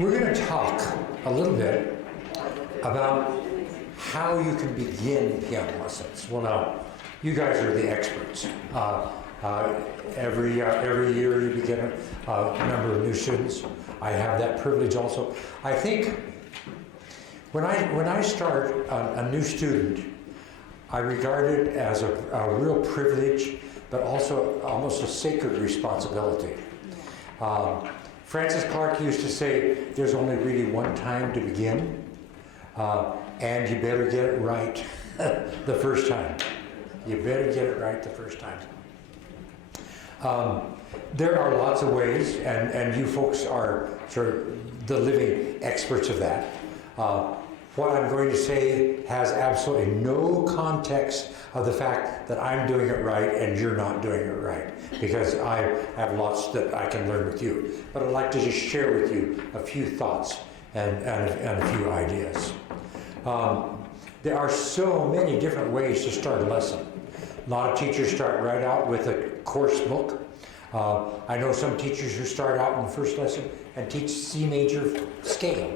we're going to talk a little bit about how you can begin piano lessons. Well, now, you guys are the experts. Every year you begin a number of new students. I have that privilege also. I think when I start a new student, I regard it as a real privilege, but also almost a sacred responsibility. Francis Clark used to say, there's only really one time to begin, and you better get it right the first time. You better get it right the first time. There are lots of ways, and you folks are sort of the living experts of that. What I'm going to say has absolutely no context of the fact that I'm doing it right and you're not doing it right, because I have lots that I can learn with you. But I'd like to just share with you a few thoughts and a few ideas. There are so many different ways to start a lesson. A lot of teachers start right out with a course book. I know some teachers who start out in the first lesson and teach C major scale.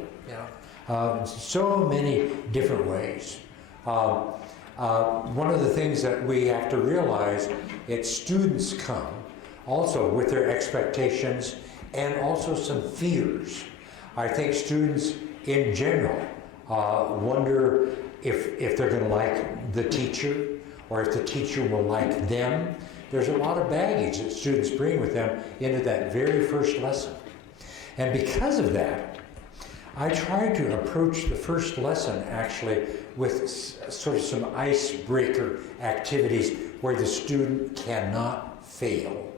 So many different ways. One of the things that we have to realize is students come also with their expectations and also some fears. I think students in general wonder if they're going to like the teacher or if the teacher will like them. There's a lot of baggage that students bring with them into that very first lesson. And because of that, I try to approach the first lesson actually with sort of some icebreaker activities where the student cannot fail.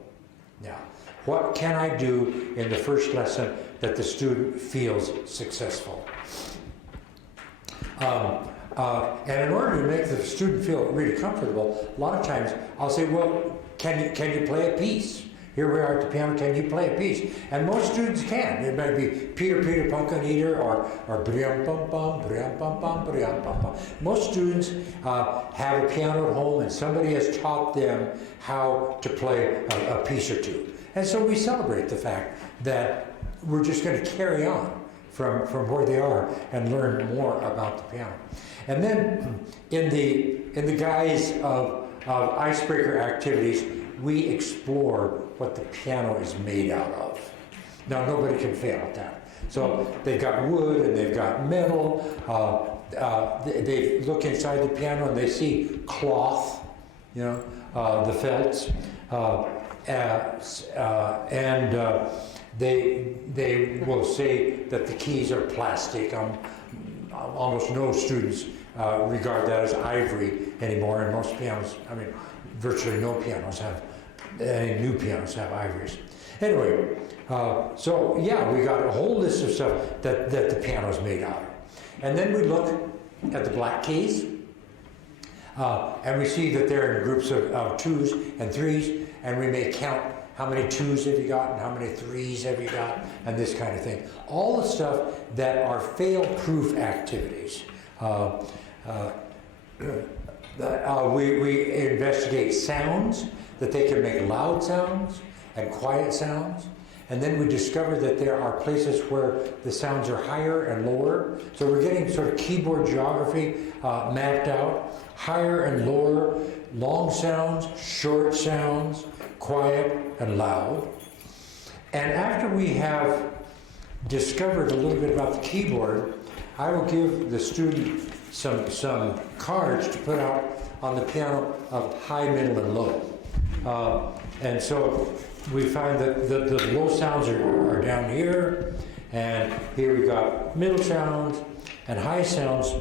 Now, what can I do in the first lesson that the student feels successful? And in order to make the student feel really comfortable, a lot of times I'll say, well, can you play a piece? Here we are at the piano, can you play a piece? And most students can. It might be Peter, Peter, Pumpkin Eater, or Briam Pum Pum, Briam Pum Pum, Briam Pum Pum. Most students have a piano at home and somebody has taught them how to play a piece or two. And so we celebrate the fact that we're just going to carry on from where they are and learn more about the piano. And then in the guise of icebreaker activities, we explore what the piano is made out of. Now, nobody can fail at that. So they've got wood and they've got metal. They look inside the piano and they see cloth, the felts, and they will say that the keys are plastic. Almost no students regard that as ivory anymore, and most pianos, virtually no pianos any new pianos have ivories. Anyway, so yeah, we got a whole list of stuff that the piano's made out of. And then we look at the black keys, and we see that they're in groups of twos and threes, and we may count how many twos have you got and how many threes have you got, and this kind of thing. All the stuff that are fail-proof activities. We investigate sounds, that they can make loud sounds and quiet sounds. And then we discover that there are places where the sounds are higher and lower. So we're getting sort of keyboard geography mapped out. Higher and lower, long sounds, short sounds, quiet and loud. And after we have discovered a little bit about the keyboard, I will give the student some cards to put out on the piano of high, middle, and low. And so we find that the low sounds are down here, and here we got middle sounds and high sounds.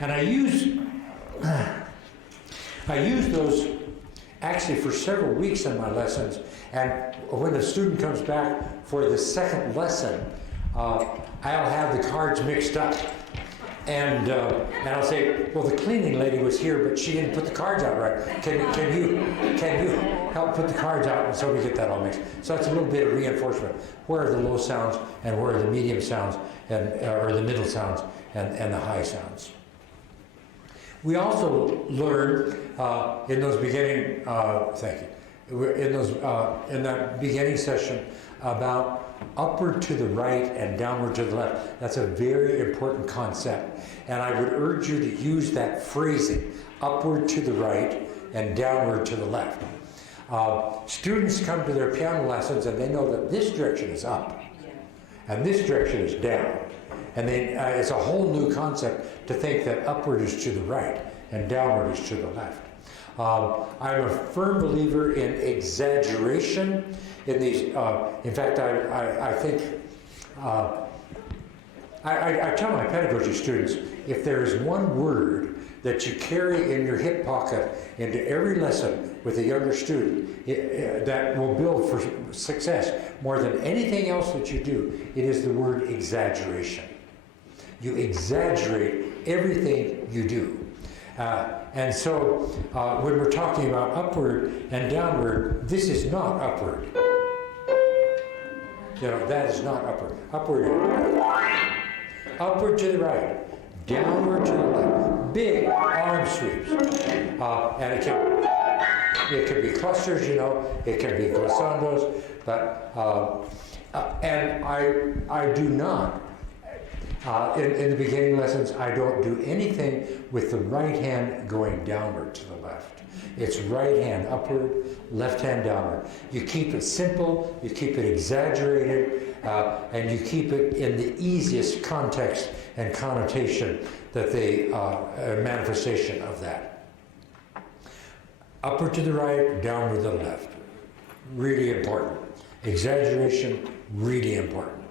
And I use those actually for several weeks in my lessons. And when the student comes back for the second lesson, I'll have the cards mixed up. And I'll say, well, the cleaning lady was here, but she didn't put the cards out right. Can you help put the cards out? And so we get that all mixed. So it's a little bit of reinforcement. Where are the low sounds and where are the medium sounds or the middle sounds and the high sounds? We also learn in those beginning, in those in that beginning session about upward to the right and downward to the left. That's a very important concept, and I would urge you to use that phrasing, upward to the right and downward to the left. Students come to their piano lessons and they know that this direction is up and this direction is down, and it's a whole new concept to think that upward is to the right and downward is to the left. I'm a firm believer in exaggeration in these. In fact, I think I tell my pedagogy students, if there is one word that you carry in your hip pocket into every lesson with a younger student that will build for success more than anything else that you do, it is the word exaggeration. You exaggerate everything you do. And so when we're talking about upward and downward, this is not upward. You know, that is not upward. Upward to the right, downward to the left. Big arm sweeps. And it can be clusters, you know, it can be glissandos, but, and I do not, in the beginning lessons, I don't do anything with the right hand going downward to the left. It's right hand upward, left hand downward. You keep it simple, you keep it exaggerated, and you keep it in the easiest context and connotation that manifestation of that. Upward to the right, downward to the left. Really important. Exaggeration, really important.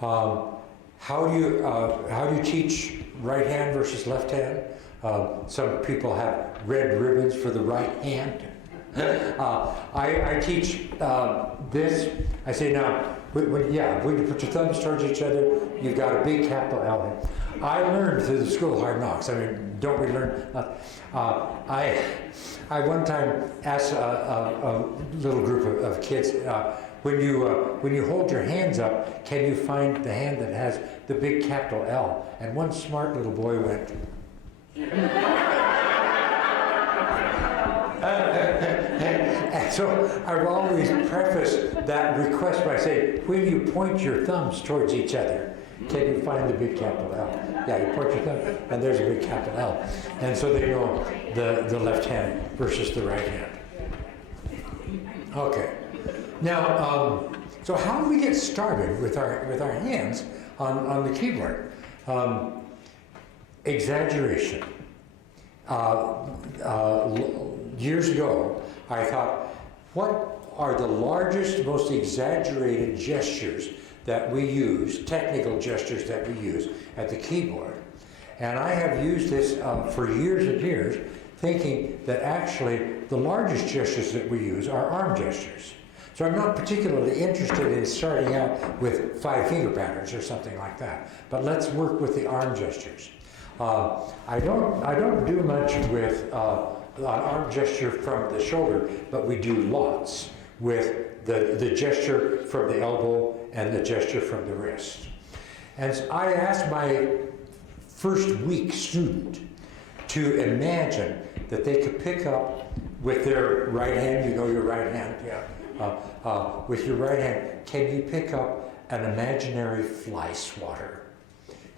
How do you teach right hand versus left hand? Some people have red ribbons for the right hand. I teach this. I say now, when you put your thumbs towards each other, you've got a big capital L. I learned through the School of Hard Knocks. I mean, don't we learn? I one time asked a little group of kids, when you hold your hands up, can you find the hand that has the big capital L? And one smart little boy went. And so I've always prefaced that request by saying, when you point your thumbs towards each other, can you find the big capital L? Yeah, you point your thumb, and there's a big capital L. And so they know the left hand versus the right hand. Okay. Now, so how do we get started with our hands on the keyboard? Exaggeration. Years ago, I thought, what are the largest, most exaggerated gestures that we use, technical gestures that we use at the keyboard? And I have used this for years and years, thinking that actually the largest gestures that we use are arm gestures. So I'm not particularly interested in starting out with 5-finger patterns or something like that, but let's work with the arm gestures. I don't do much with an arm gesture from the shoulder, but we do lots with the gesture from the elbow and the gesture from the wrist. And so I asked my first week student to imagine that they could pick up with their right hand, you know your right hand, yeah. With your right hand, can you pick up an imaginary fly swatter?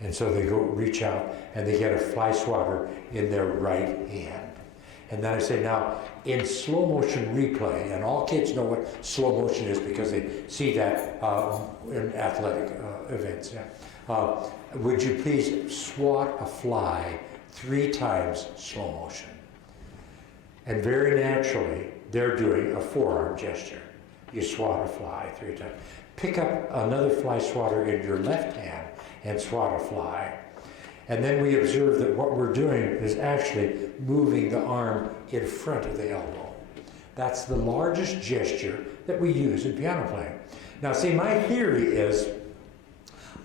And so they go reach out and they get a fly swatter in their right hand. And then I say, now in slow motion replay, and all kids know what slow motion is because they see that in athletic events. Yeah. Would you please swat a fly 3 times slow motion? And very naturally, they're doing a forearm gesture. You swat a fly 3 times. Pick up another fly swatter in your left hand and swat a fly. And then we observe that what we're doing is actually moving the arm in front of the elbow. That's the largest gesture that we use in piano playing. Now see, my theory is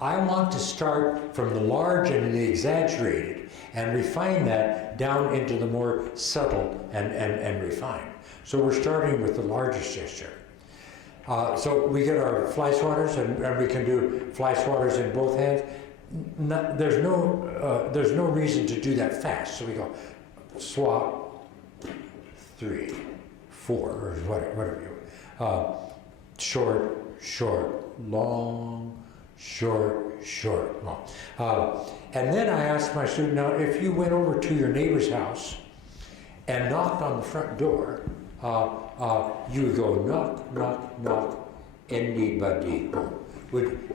I want to start from the large and the exaggerated and refine that down into the more subtle and refined. So we're starting with the largest gesture. So we get our fly swatters, and we can do fly swatters in both hands. There's no reason to do that fast. So we go swat 3, 4 or whatever you short, short, long, short, short, long. And then I asked my student, now if you went over to your neighbor's house and knocked on the front door, you would go knock, knock, knock, anybody home.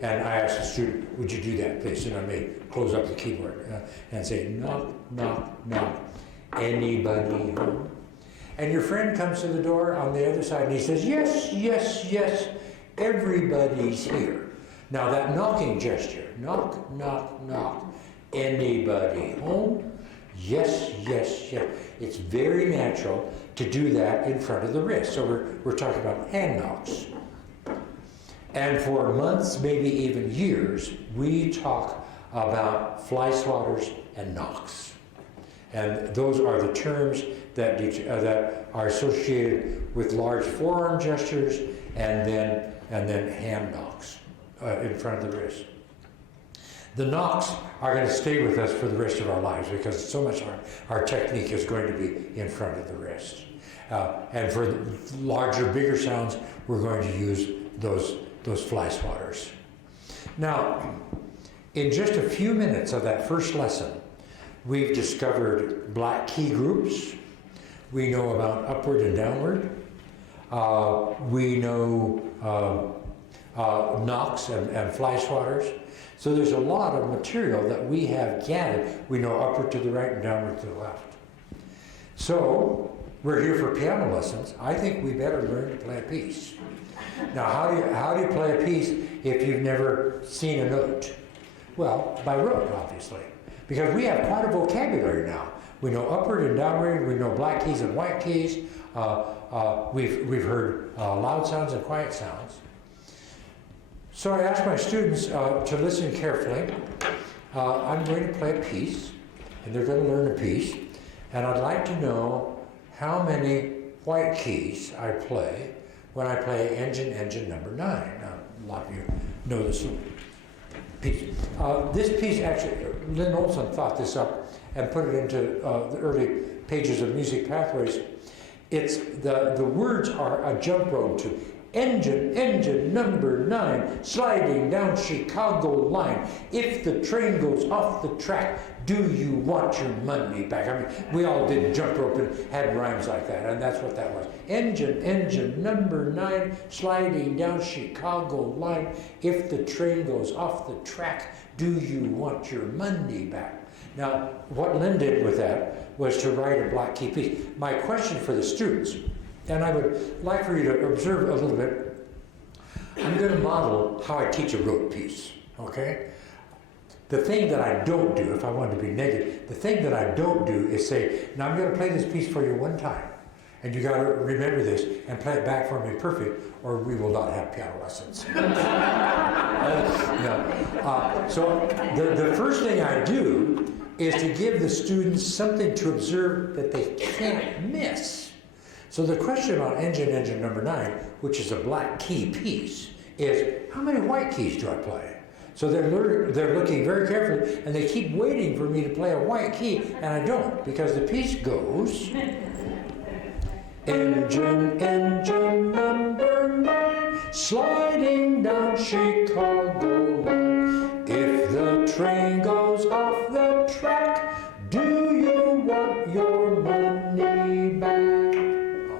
And I asked the student, would you do that, please? And I may close up the keyboard and say, knock, knock, knock, anybody home? And your friend comes to the door on the other side and he says, yes, yes, yes, everybody's here. Now that knocking gesture, knock, knock, knock, anybody home? Yes, yes, yes. It's very natural to do that in front of the wrist. So we're talking about hand knocks. And for months, maybe even years, we talk about fly swatters and knocks. And those are the terms that are associated with large forearm gestures and then hand knocks in front of the wrist. The knocks are going to stay with us for the rest of our lives because so much of our technique is going to be in front of the wrist. And for larger, bigger sounds, we're going to use those fly swatters. Now, in just a few minutes of that first lesson, we've discovered black key groups. We know about upward and downward. We know knocks and fly swatters. So there's a lot of material that we have gathered. We know upward to the right and downward to the left. So we're here for piano lessons. I think we better learn to play a piece. Now, how do you play a piece if you've never seen a note? Well, by rote, obviously, because we have quite a vocabulary now. We know upward and downward. We know black keys and white keys. We've heard loud sounds and quiet sounds. So I asked my students to listen carefully. I'm going to play a piece, and they're going to learn a piece. And I'd like to know how many white keys I play when I play engine number 9. Now, a lot of you know this piece. This piece, actually, Lynn Olson thought this up and put it into the early pages of Music Pathways. It's the words are a jump rope to engine number 9, sliding down Chicago line. If the train goes off the track, do you want your money back? I mean, we all did jump rope and had rhymes like that, and that's what that was. Engine number 9, sliding down Chicago line. If the train goes off the track, do you want your money back? Now, what Lynn did with that was to write a black key piece. My question for the students, and I would like for you to observe a little bit, I'm going to model how I teach a rote piece, okay? The thing that I don't do, if I want to be negative, the thing that I don't do is say, now I'm going to play this piece for you one time, and you got to remember this and play it back for me perfect, or we will not have piano lessons. So the first thing I do is to give the students something to observe that they can't miss. So the question about engine number 9, which is a black key piece, is how many white keys do I play? So they're looking very carefully, and they keep waiting for me to play a white key, and I don't, because the piece goes engine number 9, sliding down Chicago line. If the train goes off the track, do you want your money back?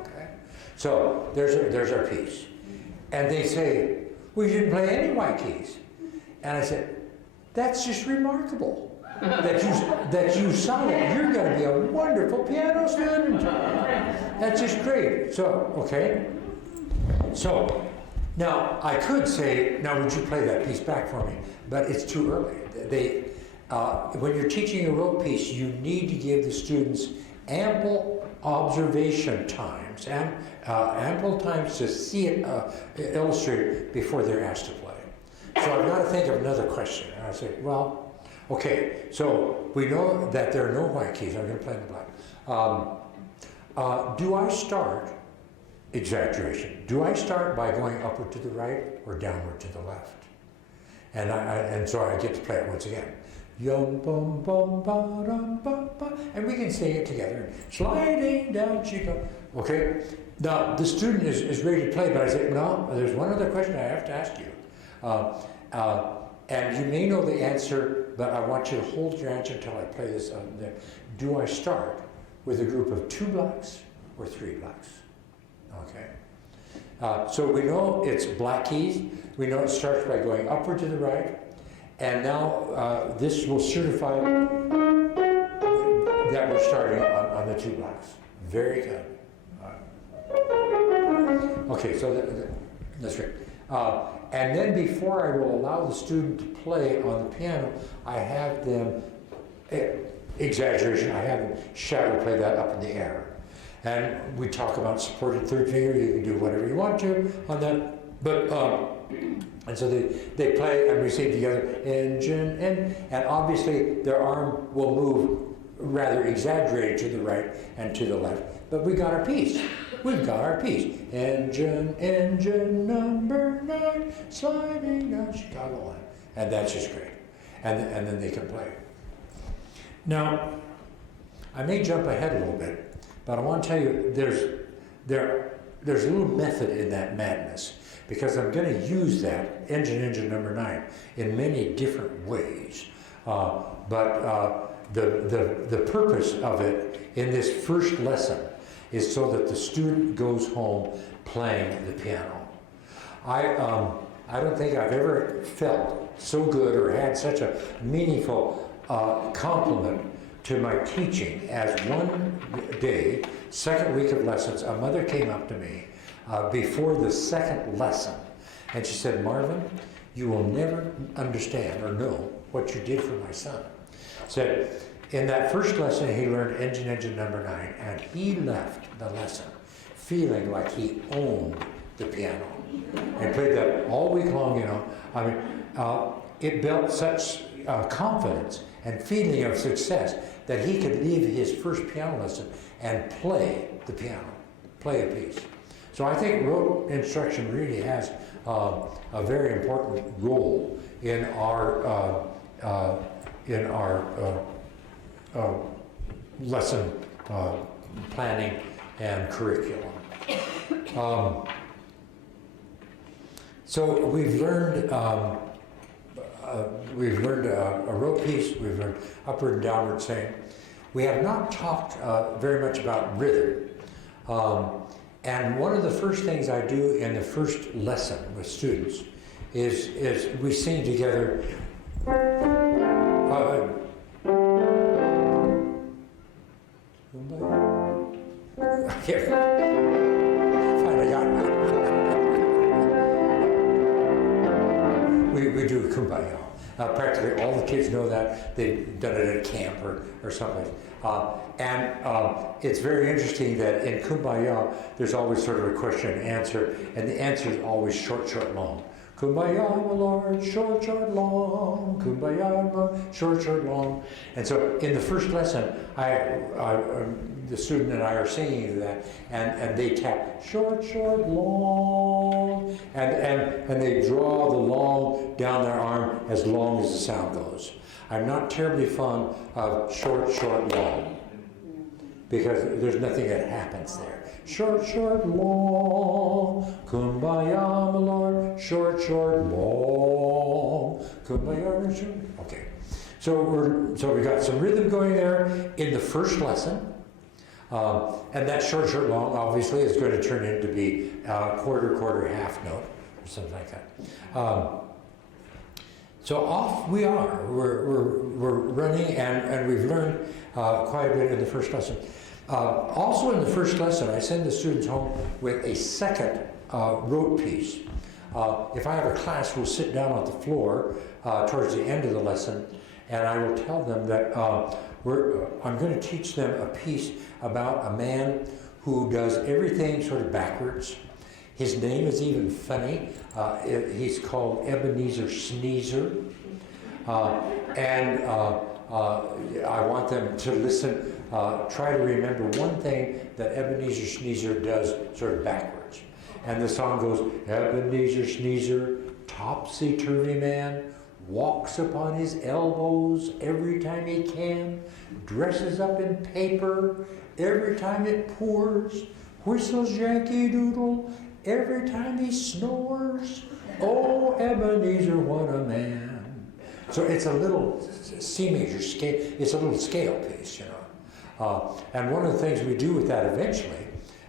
Okay, so there's our piece, and they say, well, you didn't play any white keys. And I said, that's just remarkable that you saw that. You're going to be a wonderful piano student. That's just great. So, okay. So, now I could say, now would you play that piece back for me? But it's too early. When you're teaching a rote piece, you need to give the students ample observation times and ample times to see it illustrated before they're asked to play. So I've got to think of another question. And I say, well, okay, so we know that there are no white keys. I'm going to play in the black. Do I start, exaggeration, do I start by going upward to the right or downward to the left? And so I get to play it once again. Yum bum bum ba dum ba ba, and we can sing it together. Sliding down Chicago. Okay, Now, the student is ready to play, but I say, no, there's one other question I have to ask you. And you may know the answer, but I want you to hold your answer until I play this on there. Do I start with a group of 2 blacks or 3 blacks? Okay. So we know it's black keys. We know it starts by going upward to the right. And now this will certify that we're starting on the 2 blacks. Very good. Okay, so that's great. And then before I will allow the student to play on the piano, I have them, exaggeration, I have them shadow play that up in the air. And we talk about supported third finger. You can do whatever you want to on that. But, and so they play and we sing together, engine, and obviously their arm will move rather exaggerated to the right and to the left. But we got our piece. We've got our piece. Engine, engine number 9, sliding down Chicago line. And that's just great. And then they can play. Now, I may jump ahead a little bit, but I want to tell you there's a little method in that madness, because I'm going to use that engine number 9 in many different ways. The purpose of it in this first lesson is so that the student goes home playing the piano. I don't think I've ever felt so good or had such a meaningful compliment to my teaching as one day, second week of lessons, a mother came up to me before the second lesson, and she said, Marvin, you will never understand or know what you did for my son. Said, in that first lesson, he learned engine number 9, and he left the lesson feeling like he owned the piano, and played that all week long. You know, I mean, it built such confidence and feeling of success that he could leave his first piano lesson and play the piano, play a piece. So I think rote instruction really has a very important role in our lesson planning and curriculum. So we've learned a rote piece. We've learned upward and downward saying. We have not talked very much about rhythm. And one of the first things I do in the first lesson with students is we sing together. Here. Finally got it. We do Kumbaya. Practically all the kids know that. They've done it at camp or something. It's very interesting that in Kumbaya, there's always sort of a question and answer, and the answer is always short, long. Kumbaya, my Lord, short, long. Kumbaya, my short, long. And so in the first lesson, the student and I are singing that, and they tap short, long, and they draw the long down their arm as long as the sound goes. I'm not terribly fond of short, long, because there's nothing that happens there. Short, long, kumbaya, my Lord, short, long, kumbaya, short. Okay, so we got some rhythm going there in the first lesson, and that short, long obviously is going to turn into be quarter, half note, or something like that. So off we are. We're running, and we've learned quite a bit in the first lesson. Also in the first lesson, I send the students home with a second rote piece. If I have a class, we'll sit down on the floor towards the end of the lesson, and I will tell them that I'm going to teach them a piece about a man who does everything sort of backwards. His name is even funny. He's called Ebenezer Sneezer. I want them to listen, try to remember one thing that Ebenezer Sneezer does sort of backwards. And the song goes, Ebenezer Sneezer, topsy-turvy man, walks upon his elbows every time he can, dresses up in paper every time it pours. whistles Yankee Doodle every time he snores. Oh, Ebenezer, what a man. So it's a little C major scale, it's a little scale piece, you know. And one of the things we do with that eventually,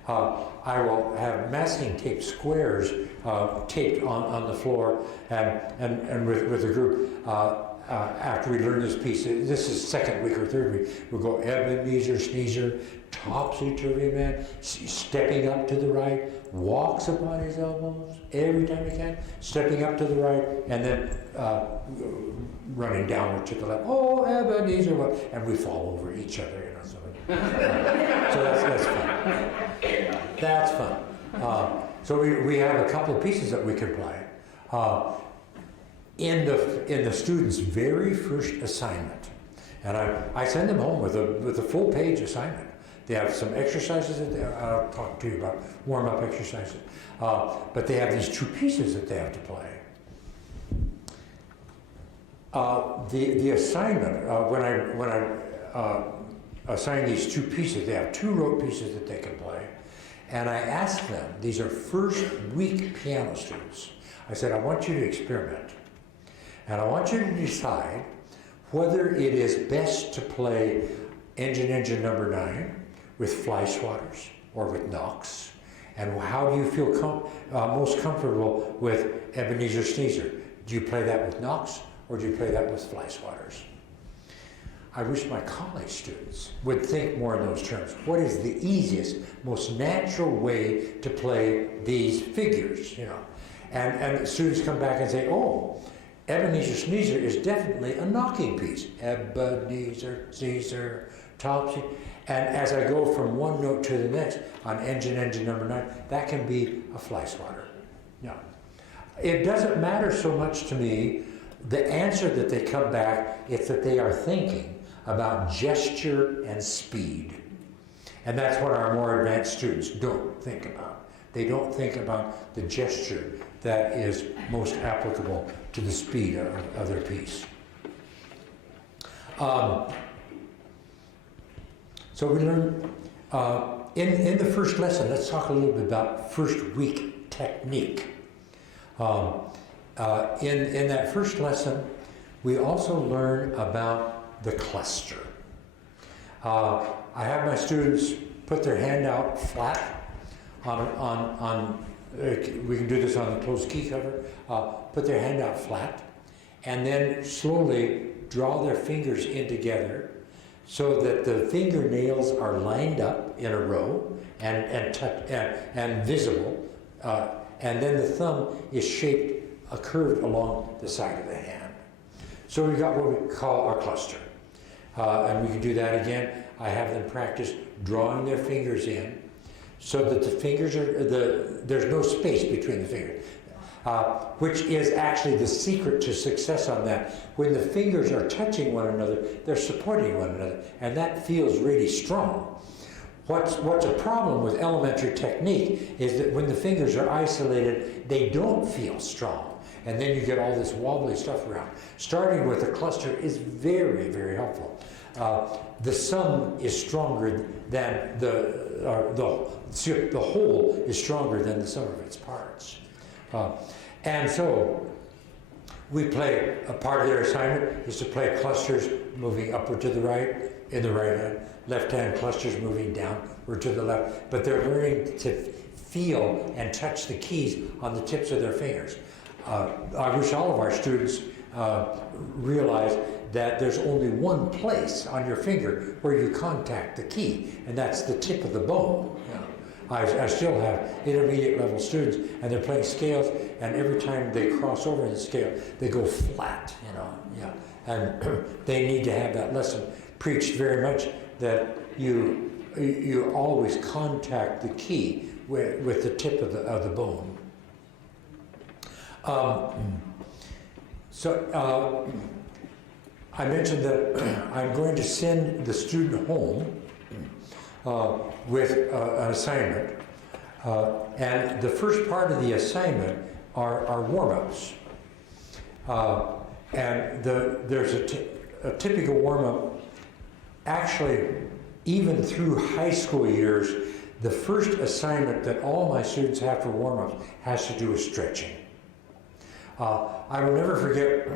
I will have masking tape squares taped on the floor, and with the group, after we learn this piece, this is second week or third week, we'll go Ebenezer Sneezer, topsy-turvy man, stepping up to the right, walks upon his elbows every time he can, stepping up to the right, and then running downward to the left. Oh, Ebenezer, what? And we fall over each other, you know. So that's fun. That's fun. So we have a couple of pieces that we can play. In the students' very first assignment, and I send them home with a full page assignment. They have some exercises that I'll talk to you about, warm-up exercises, but they have these two pieces that they have to play. The assignment, when I assign these two pieces, they have two rote pieces that they can play, and I ask them, these are first week piano students, I said, I want you to experiment. And I want you to decide whether it is best to play Engine number 9 with fly swatters or with knocks. And how do you feel most comfortable with Ebenezer Sneezer? Do you play that with knocks or do you play that with fly swatters? I wish my college students would think more in those terms. What is the easiest, most natural way to play these figures, you know? And the students come back and say, oh, Ebenezer Sneezer is definitely a knocking piece. Ebenezer, Sneezer, topsy. And as I go from one note to the next on engine number 9, that can be a fly swatter. Yeah. It doesn't matter so much to me the answer that they come back, it's that they are thinking about gesture and speed. And that's what our more advanced students don't think about. They don't think about the gesture that is most applicable to the speed of their piece. So we learn, in the first lesson, let's talk a little bit about first week technique. In that first lesson, we also learn about the cluster. I have my students put their hand out flat we can do this on the closed key cover, put their hand out flat, and then slowly draw their fingers in together so that the fingernails are lined up in a row and visible, and then the thumb is shaped curved along the side of the hand. So we've got what we call our cluster. And we can do that again. I have them practice drawing their fingers in so that the fingers there's no space between the fingers, which is actually the secret to success on that. When the fingers are touching one another, they're supporting one another, and that feels really strong. What's a problem with elementary technique is that when the fingers are isolated, they don't feel strong, and then you get all this wobbly stuff around. Starting with a cluster is very, very helpful. The sum is stronger than the whole is stronger than the sum of its parts. And so we play, a part of their assignment is to play clusters moving upward to the right in the right hand, left hand clusters moving downward to the left, but they're learning to feel and touch the keys on the tips of their fingers. I wish all of our students realize that there's only one place on your finger where you contact the key, and that's the tip of the bone. I still have intermediate level students, and they're playing scales, and every time they cross over the scale, they go flat, and they need to have that lesson preached very much, that you always contact the key with the tip of the bone. I mentioned that I'm going to send the student home with an assignment, and the first part of the assignment are warm-ups, and there's a typical warm-up. Actually, even through high school years, the first assignment that all my students have for warm-ups has to do with stretching. I will never forget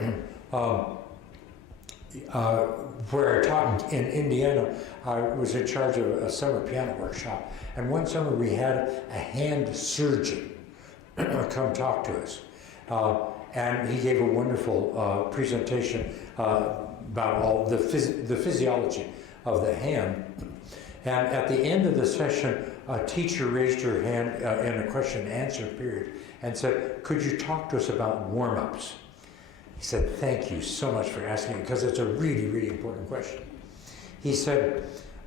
where I taught in Indiana. I was in charge of a summer piano workshop, and one summer we had a hand surgeon come talk to us. And he gave a wonderful presentation about all the physiology of the hand. And at the end of the session, a teacher raised her hand in a question and answer period and said, "Could you talk to us about warm-ups?" He said, "Thank you so much for asking it, because it's a really, really important question." He said,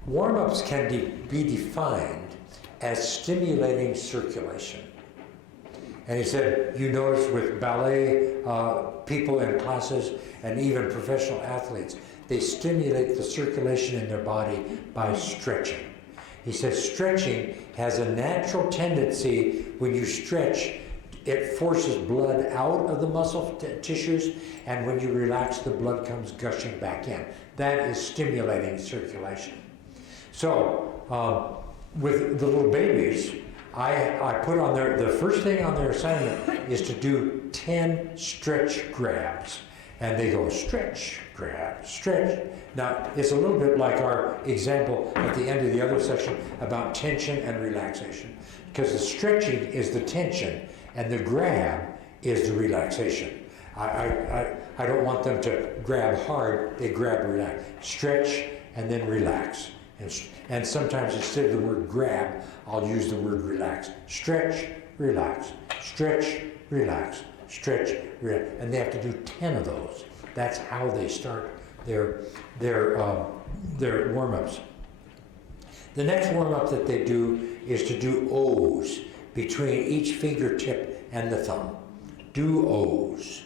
"Warm-ups can be defined as stimulating circulation." And he said, you notice with ballet people in classes and even professional athletes, they stimulate the circulation in their body by stretching. He says stretching has a natural tendency, when you stretch, it forces blood out of the muscle tissues, and when you relax, the blood comes gushing back in. That is stimulating circulation. So with the little babies, I put on the first thing on their assignment is to do 10 stretch grabs. And they go stretch, grab, stretch. Now, it's a little bit like our example at the end of the other section about tension and relaxation. Because the stretching is the tension and the grab is the relaxation. I don't want them to grab hard, they grab, relax. Stretch and then relax. And sometimes instead of the word grab, I'll use the word relax. Stretch, relax, stretch, relax, stretch, relax. And they have to do 10 of those. That's how they start their warm-ups. The next warm-up that they do is to do O's between each fingertip and the thumb. Do O's.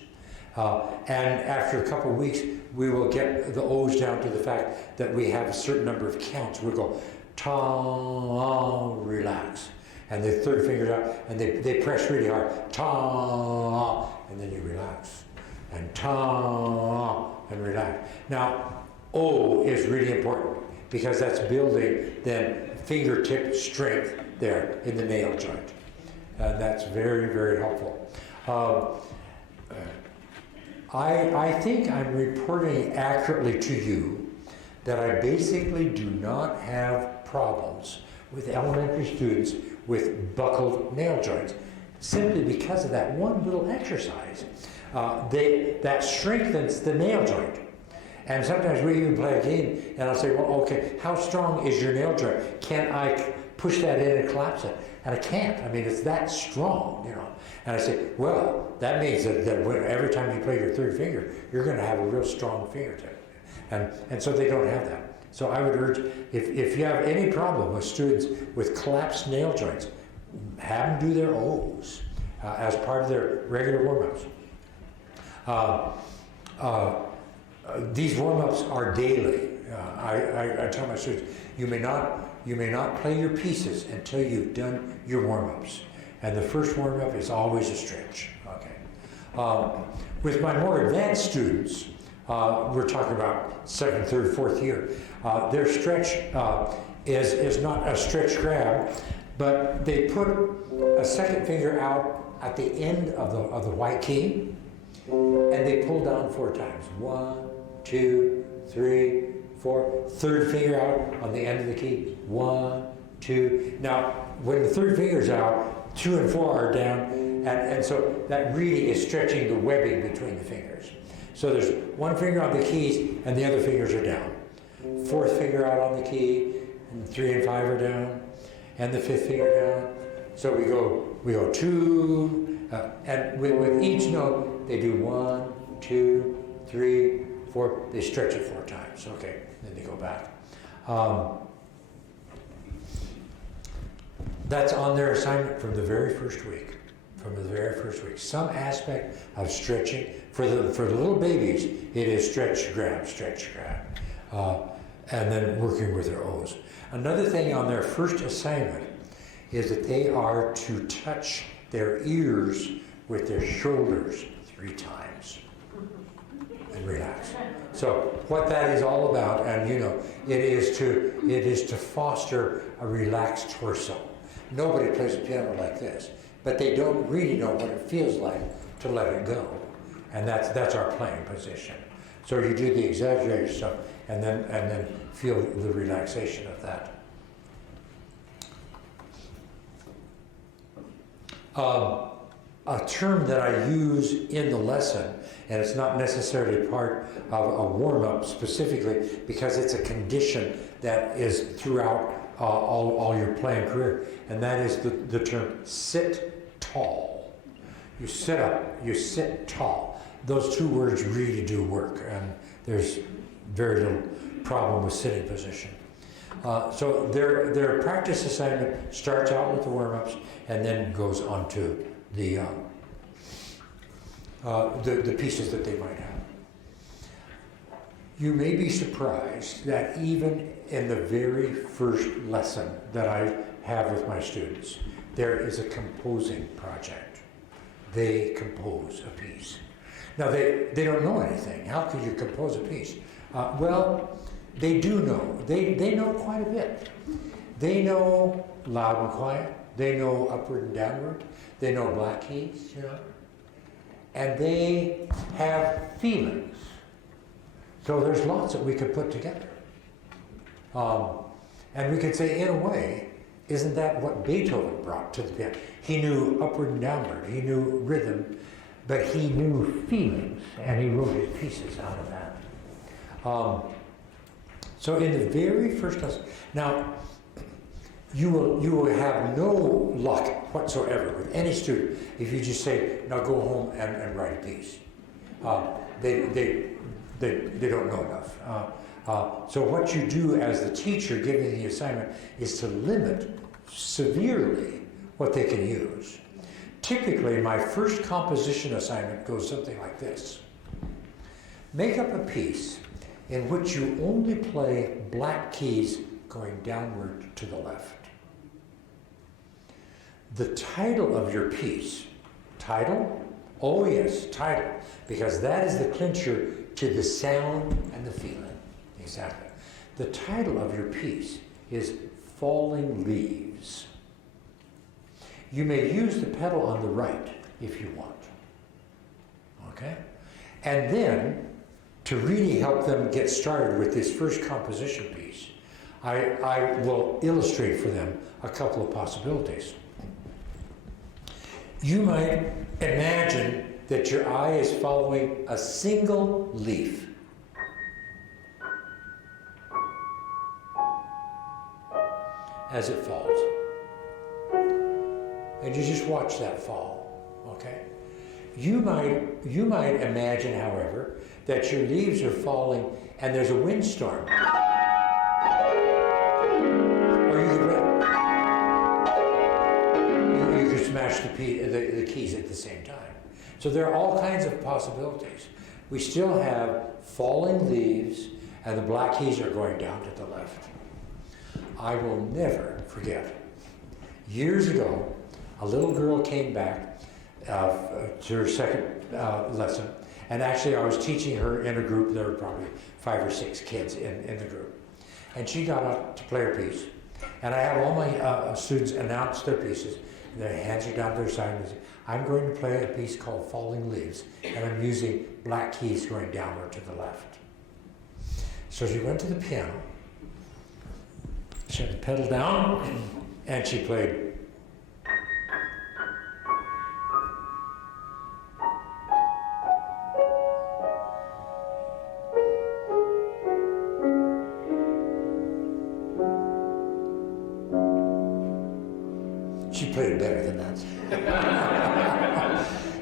And after a couple of weeks, we will get the O's down to the fact that we have a certain number of counts. We'll go ta, relax. And the third finger's out, and they press really hard. Ta, and then you relax. And ta, and relax. Now, O is really important because that's building then fingertip strength there in the nail joint. And that's very, very helpful. I think I'm reporting accurately to you that I basically do not have problems with elementary students with buckled nail joints, simply because of that one little exercise. That strengthens the nail joint. And sometimes we even play a game, and I'll say, well, okay, how strong is your nail joint? Can I push that in and collapse it? And I can't. I mean, it's that strong, you know. And I say, well, that means that every time you play your third finger, you're going to have a real strong fingertip. And so they don't have that. So I would urge, if you have any problem with students with collapsed nail joints, have them do their O's as part of their regular warm-ups. These warm-ups are daily. I tell my students, you may not play your pieces until you've done your warm-ups. And the first warm-up is always a stretch. Okay. With my more advanced students, we're talking about second, third, fourth year. Their stretch is not a stretch grab, but they put a second finger out at the end of the white key, and they pull down 4 times. 1, 2, 3, 4. Third finger out on the end of the key. 1, 2. Now, when the third finger's out, 2 and 4 are down, and so that really is stretching the webbing between the fingers. So there's one finger on the keys, and the other fingers are down. Fourth finger out on the key, and 3 and 5 are down, and the fifth finger down. So we go 2, and with each note, they do 1, 2, 3, 4. They stretch it 4 times. Okay, then they go back. That's on their assignment from the very first week. Some aspect of stretching. For the little babies, it is stretch, grab, and then working with their O's. Another thing on their first assignment is that they are to touch their ears with their shoulders 3 times and relax. relax. So what that is all about, and you know, it is to foster a relaxed torso. Nobody plays a piano like this, but they don't really know what it feels like to let it go. And that's our playing position. So you do the exaggerated stuff and then feel the relaxation of that. A term that I use in the lesson, and it's not necessarily part of a warm-up specifically, because it's a condition that is throughout all your playing career, and that is the term sit tall. You sit up, you sit tall. Those two words really do work, and there's very little problem with sitting position. So their practice assignment starts out with the warm-ups and then goes on to the pieces that they might have. You may be surprised that even in the very first lesson that I have with my students, there is a composing project. They compose a piece. Now they don't know anything. How could you compose a piece? Well, they do know. They know quite a bit. They know loud and quiet. They know upward and downward. They know black keys, you know. And they have feelings. So there's lots that we could put together. And we could say, in a way, isn't that what Beethoven brought to the piano? He knew upward and downward. He knew rhythm, but he knew feelings, and he wrote his pieces out of that. So in the very first lesson, now you will have no luck whatsoever with any student if you just say, now go home and write a piece. They don't know enough. So what you do as the teacher giving the assignment is to limit severely what they can use. Typically, my first composition assignment goes something like this. Make up a piece in which you only play black keys going downward to the left. The title of your piece, title? Oh yes, title, because that is the clincher to the sound and the feeling. Exactly. The title of your piece is Falling Leaves. You may use the pedal on the right if you want. Okay? And then, to really help them get started with this first composition piece, I will illustrate for them a couple of possibilities. You might imagine that your eye is following a single leaf. As it falls. And you just watch that fall, okay? You might imagine, however, that your leaves are falling and there's a windstorm. Or you could smash the keys at the same time. So there are all kinds of possibilities. We still have falling leaves and the black keys are going down to the left. I will never forget. Years ago, a little girl came back to her second lesson, and actually I was teaching her in a group. There were probably 5 or 6 kids in the group. And she got up to play her piece, and I have all my students announce their pieces. And their hands are down their side, and they say, I'm going to play a piece called Falling Leaves, and I'm using black keys going downward to the left. So she went to the piano, she had the pedal down, and she played. She played it better than that.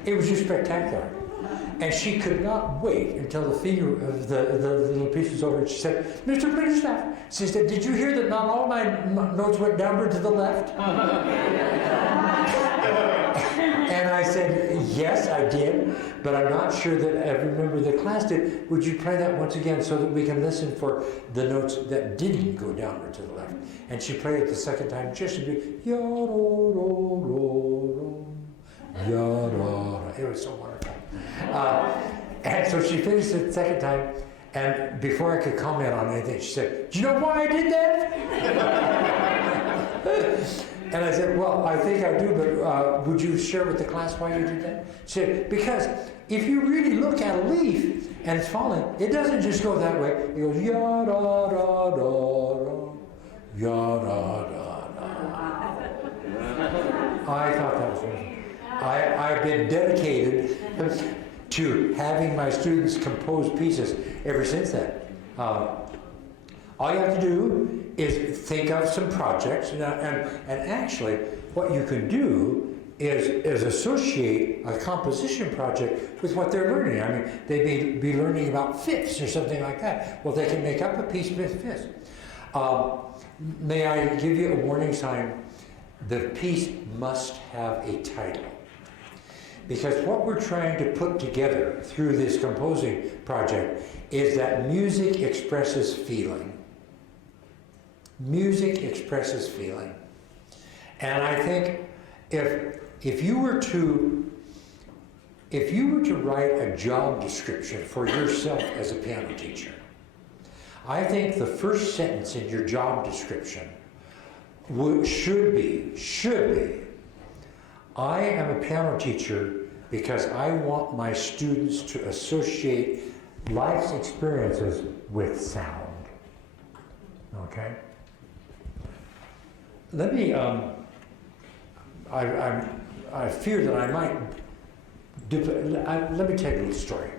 It was just spectacular. And she could not wait until the figure of the little piece was over. And she said, Mr. Blickenstaff, she said, did you hear that not all my notes went downward to the left? And I said, yes, I did, but I'm not sure that every member of the class did. Would you play that once again so that we can listen for the notes that didn't go downward to the left? And she played it the second time just to be, ya-do-do-do-do, ya-da-da. It was so wonderful. And And so she finished it the second time, and before I could comment on anything, she said, "Do you know why I did that?" And I said, "Well, I think I do, but would you share with the class why you did that?" She said, "Because if you really look at a leaf and it's falling, it doesn't just go that way. It goes ya da da da ya da da da." I thought that was awesome. I've been dedicated to having my students compose pieces ever since then. All you have to do is think of some projects, and actually what you can do is associate a composition project with what they're learning. I mean, they may be learning about fifths or something like that. Well, they can make up a piece with fifths. May I give you a warning sign? The piece must have a title. Because what we're trying to put together through this composing project is that music expresses feeling. Music expresses feeling. And I think if you were to write a job description for yourself as a piano teacher, I think the first sentence in your job description should be, "I am a piano teacher because I want my students to associate life's experiences with sound." Okay? Let me, I fear that I might, let me tell you a little story.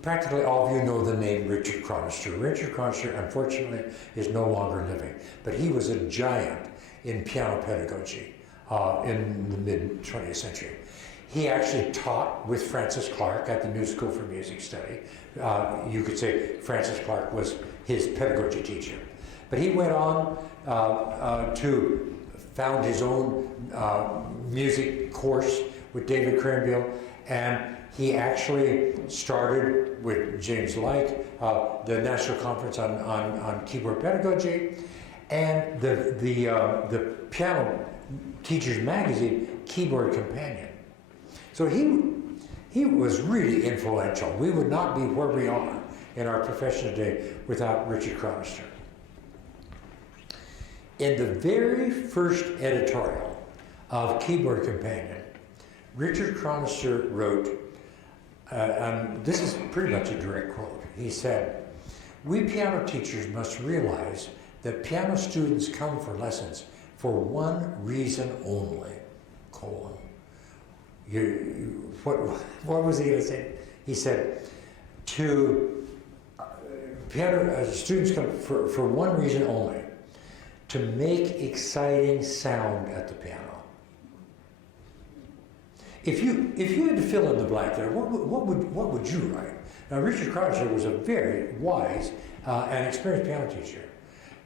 Practically all of you know the name Richard Chronister. Richard Chronister, unfortunately, is no longer living, but he was a giant in piano pedagogy in the mid-20th century. He actually taught with Francis Clark at the New School for Music Study. You could say Francis Clark was his pedagogy teacher. But he went on to found his own music course with David Cranfield, and he actually started with James Lyke, the National Conference on Keyboard Pedagogy, and the Piano Teachers Magazine Keyboard Companion. So he was really influential. We would not be where we are in our profession today without Richard Chronister. In the very first editorial of Keyboard Companion, Richard Chronister wrote, and this is pretty much a direct quote. He said, "We piano teachers must realize that piano students come for lessons for one reason only, colon." What was he going to say? He said, piano students come for one reason only, to make exciting sound at the piano. If you had to fill in the blank there, what would you write? Now, Richard Chronister was a very wise and experienced piano teacher.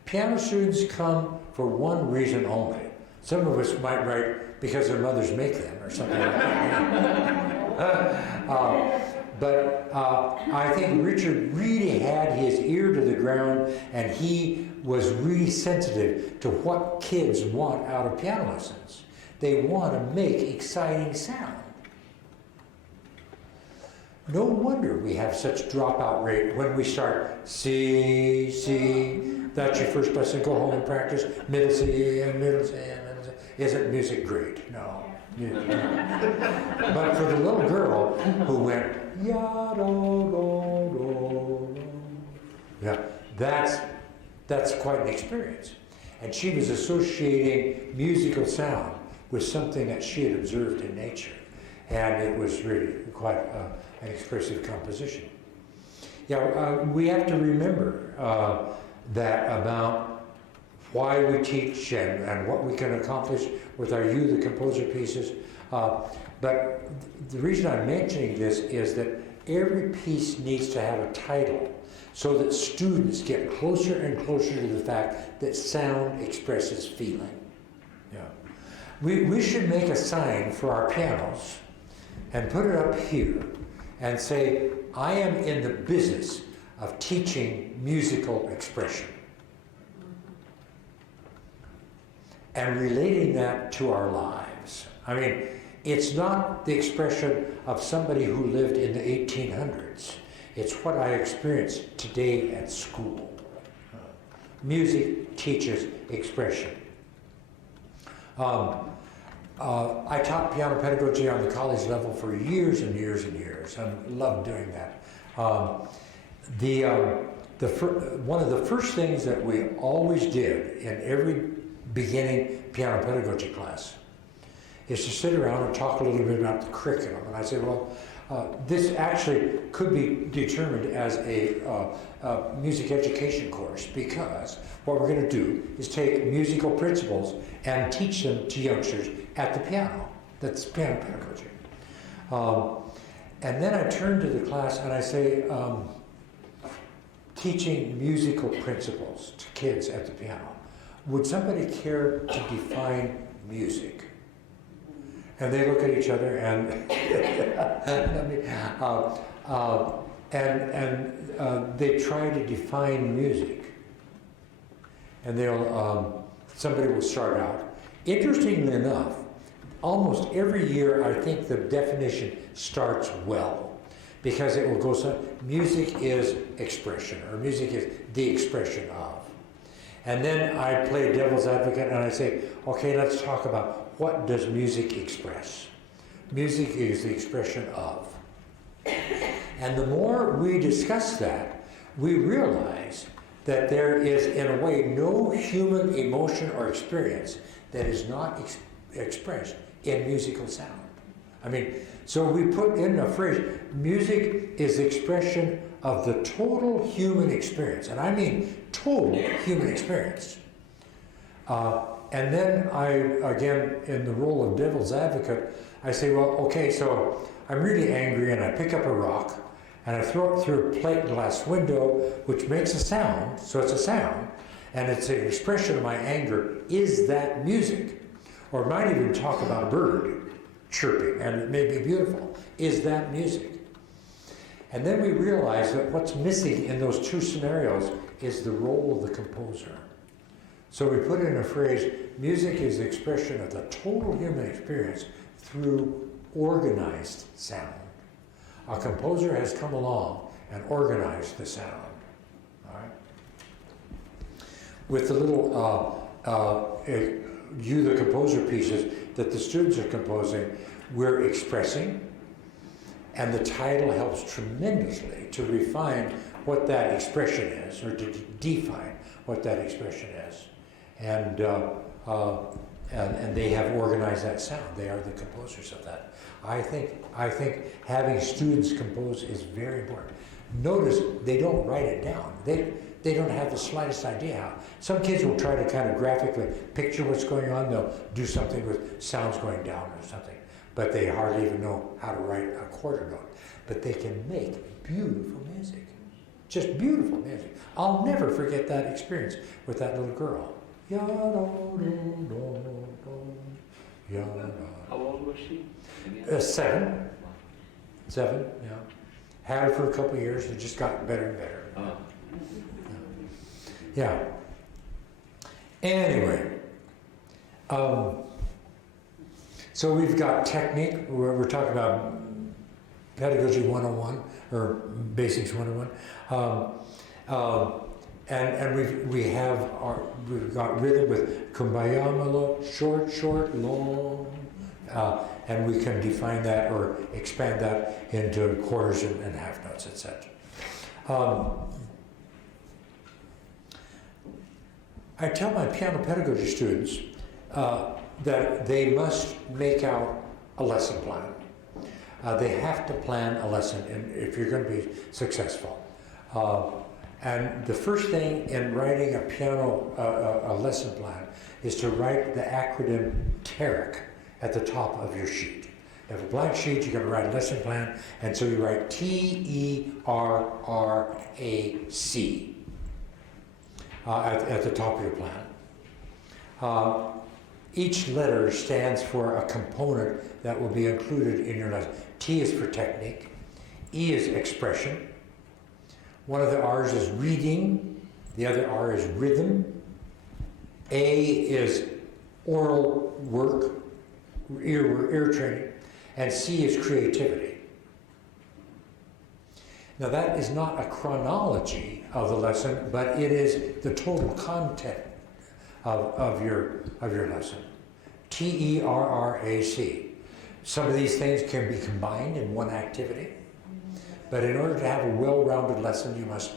Piano students come for one reason only. Some of us might write because their mothers make them or something like that. But I think Richard really had his ear to the ground, and he was really sensitive to what kids want out of piano lessons. They want to make exciting sound. No wonder we have such dropout rate when we start C, that's your first lesson, go home and practice, middle C, and middle C, and middle C. Isn't music great? No. But for the little girl who went, ya do do do, yeah, that's quite an experience. And she was associating musical sound with something that she had observed in nature. And it was really quite an expressive composition. Yeah, we have to remember that about why we teach and what we can accomplish with our youth, the composer pieces. But the reason I'm mentioning this is that every piece needs to have a title so that students get closer and closer to the fact that sound expresses feeling. Yeah. We should make a sign for our pianos and put it up here and say, I am in the business of teaching musical expression. And relating that to our lives. I mean, It's not the expression of somebody who lived in the 1800s. It's what I experience today at school. Music teaches expression. I taught piano pedagogy on the college level for years and years and years. I loved doing that. One of the first things that we always did in every beginning piano pedagogy class is to sit around and talk a little bit about the curriculum. And I said, well, this actually could be determined as a music education course, because what we're going to do is take musical principles and teach them to youngsters at the piano. That's piano pedagogy. And then I turn to the class and I say, teaching musical principles to kids at the piano. Would somebody care to define music? And they look at each other and they try to define music. And somebody will start out. Interestingly enough, almost every year I think the definition starts well, because it will go music is expression, or music is the expression of. And then I play devil's advocate and I say, okay, let's talk about what does music express? Music is the expression of. And the more we discuss that, we realize that there is, in a way, no human emotion or experience that is not expressed in musical sound. I mean, so we put in a phrase, music is the expression of the total human experience. And I mean total human experience. And then I, again, in the role of devil's advocate, I say, well, okay, so I'm really angry and I pick up a rock and I throw it through a plate glass window, which makes a sound, so it's a sound, and it's an expression of my anger. Is that music? Or I might even talk about a bird chirping, and it may be beautiful. Is that music? And then we realize that what's missing in those two scenarios is the role of the composer. So we put in a phrase, music is the expression of the total human experience through organized sound. A composer has come along and organized the sound. All right? With the little You the Composer pieces that the students are composing, we're expressing, and the title helps tremendously to refine what that expression is, or to define what that expression is. And they have organized that sound. They are the composers of that. I think having students compose is very important. Notice they don't write it down. They don't have the slightest idea how. Some kids will try to kind of graphically picture what's going on. They'll do something with sounds going down or something, but they hardly even know how to write a quarter note. But they can make beautiful music, just beautiful music. I'll never forget that experience with that little girl. How old was she? 7, yeah. Had her for a couple of years, and it just got better and better. Yeah. Anyway, so we've got technique. We're talking about Pedagogy 101, or Basics 101. And we've got rhythm with kumbaya melo, short, long, and we can define that or expand that into quarters and half notes, etc. I tell my piano pedagogy students that they must make out a lesson plan. They have to plan a lesson if you're going to be successful. And the first thing in writing a piano a lesson plan is to write the acronym TERRAC at the top of your sheet. You have a blank sheet, you're going to write a lesson plan, and so you write TERRAC at the top of your plan. Each letter stands for a component that will be included in your lesson. T is for technique, E is expression, one of the R's is reading, the other R is rhythm, A is oral work, ear training, And C is creativity. Now that is not a chronology of the lesson, but it is the total content of your lesson. TERRAC. Some of these things can be combined in one activity, but in order to have a well-rounded lesson, you must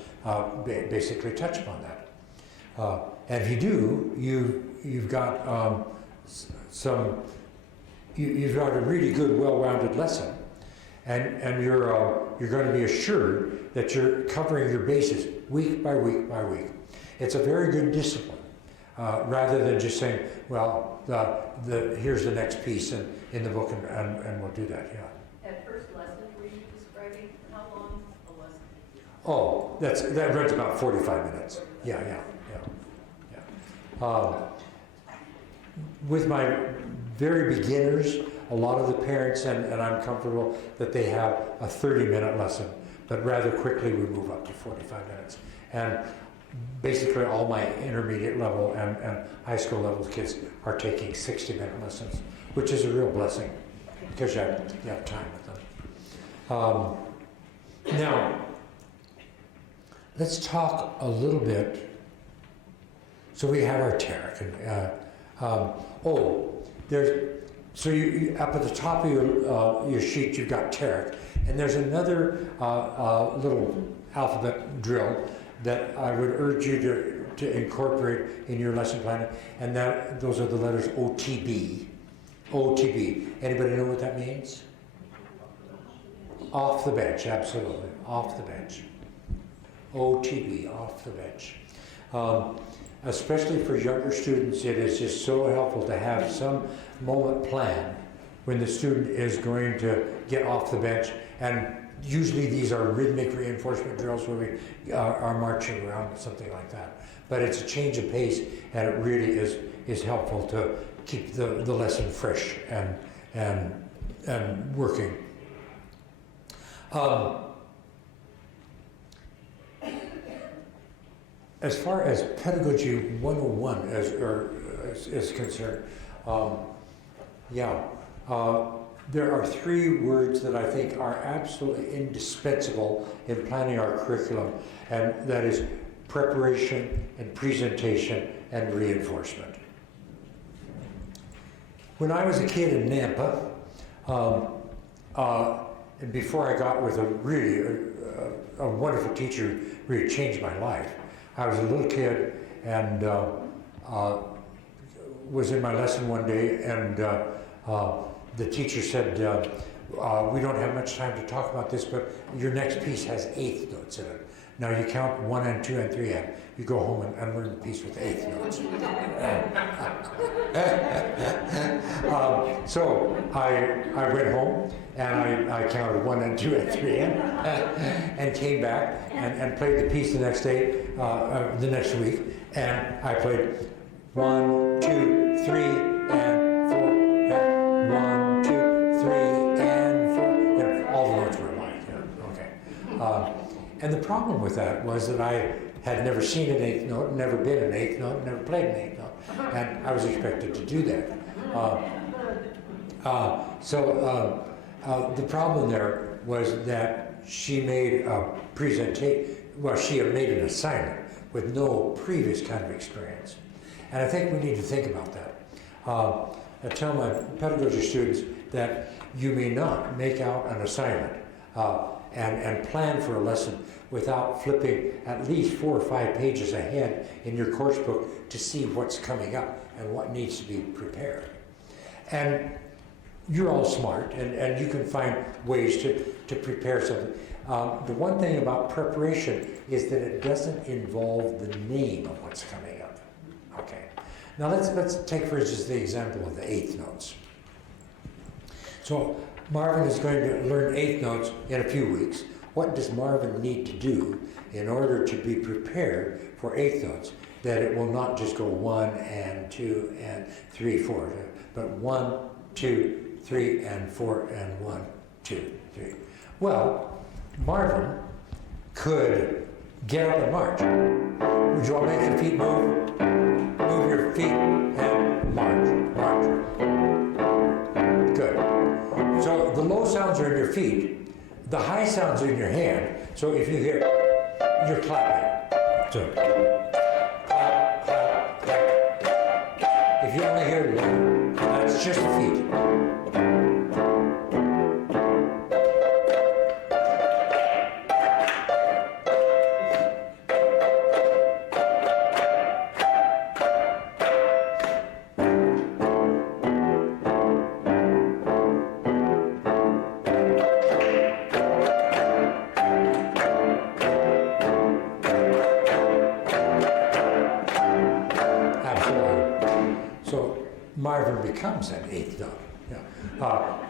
basically touch upon that. And if you do, you've got you've got a really good, well-rounded lesson, and you're going to be assured that you're covering your bases week by week by week. It's a very good discipline, rather than just saying, well, here's the next piece in the book, and we'll do that. Yeah. At first lesson, were you describing how long a lesson? Oh, that runs about 45 minutes. Yeah. With my very beginners, a lot of the parents, and I'm comfortable that they have a 30-minute lesson, but rather quickly we move up to 45 minutes. And basically all my intermediate level and high school level kids are taking 60-minute lessons, which is a real blessing because you have time with them. Now, let's talk a little bit. So we have our TERRAC. So you up at the top of your sheet, you've got TERRAC, and there's another little alphabet drill that I would urge you to incorporate in your lesson plan, and those are the letters OTB. OTB. Anybody know what that means? Off the bench, absolutely. Off the bench. OTB, off the bench. Especially for younger students, it is just so helpful to have some moment planned when the student is going to get off the bench. And usually these are rhythmic reinforcement drills where we are marching around, something like that. But it's a change of pace, and it really is helpful to keep the lesson fresh and working. As far as Pedagogy 101 is concerned, there are 3 words that I think are absolutely indispensable in planning our curriculum, and that is preparation and presentation and reinforcement. When I was a kid in Nampa, and before I got with a wonderful teacher who really changed my life, I was a little kid and was in my lesson one day, and the teacher said, we don't have much time to talk about this, but your next piece has 8th notes in it. Now you count 1 and 2 and 3 and you go home and learn the piece with 8th notes. So I went home and I counted 1 and 2 and 3 and came back and played the piece the next day, the next week, and I played 1, 2, 3, and 4, and 1, 2, 3, and 4. You know, all the notes were alike. Okay. And the problem with that was that I had never seen an 8th note, never been an 8th note, never played an 8th note, and I was expected to do that. The problem there was that she made a presentation, she had made an assignment with no previous kind of experience. And I think we need to think about that. I tell my pedagogy students that you may not make out an assignment and plan for a lesson without flipping at least 4 or 5 pages ahead in your course book to see what's coming up and what needs to be prepared. And you're all smart, and you can find ways to prepare something. The one thing about preparation is that it doesn't involve the name of what's coming up. Okay. Now let's take, for instance, the example of the 8th notes. So Marvin is going to learn 8th notes in a few weeks. What does Marvin need to do in order to be prepared for 8th notes, that it will not just go 1 and 2 and 3, 4, but 1, 2, 3, and 4, and 1, 2, 3. Well, Marvin could get up and march. Would you all make your feet move? Move your feet and march, march. Good. So in your feet, the high sound's in your hand. So if you hear, you're clapping. So clap, clap, clap. If you only hear low, that's just the feet. Marvin becomes an eighth note. Yeah.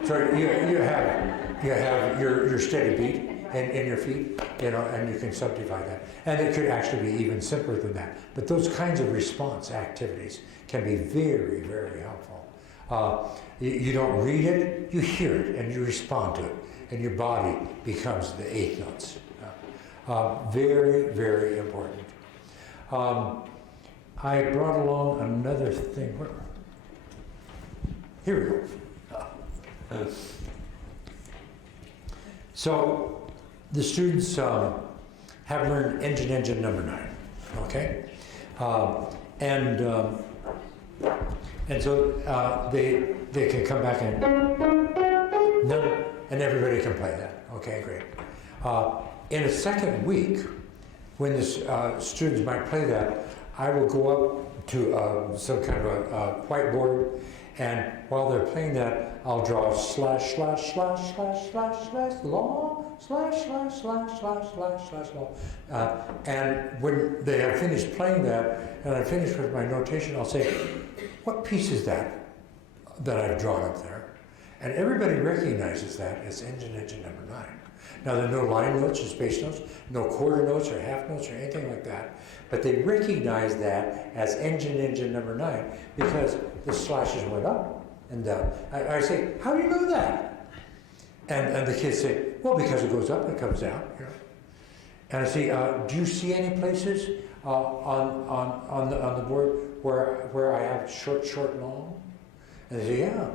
So you have your steady beat in your feet, and you can subdivide that. And it could actually be even simpler than that. But those kinds of response activities can be very, very helpful. You don't read it, you hear it, and you respond to it, and your body becomes the eighth notes. Very, very important. I brought along another thing. Here we go. So the students have learned engine number 9, okay? And so they can come back and everybody can play that. Okay, great. In a second week, when the students might play that, I will go up to some kind of a whiteboard. And while they're playing that, I'll draw slash, slash, slash, slash, slash, slash, long, slash, slash, slash, slash, slash, slash, long. And when they have finished playing that, and I'm finished with my notation, I'll say, what piece is that I've drawn up there? And everybody recognizes that as engine number 9. Now, there are no line notes or space notes, no quarter notes or half notes or anything like that, but they recognize that as engine number 9 because the slashes went up and down. I say, how do you know that? And the kids say, well, because it goes up and it comes down. And I say, do you see any places on the board where I have short, long? And they say, yeah.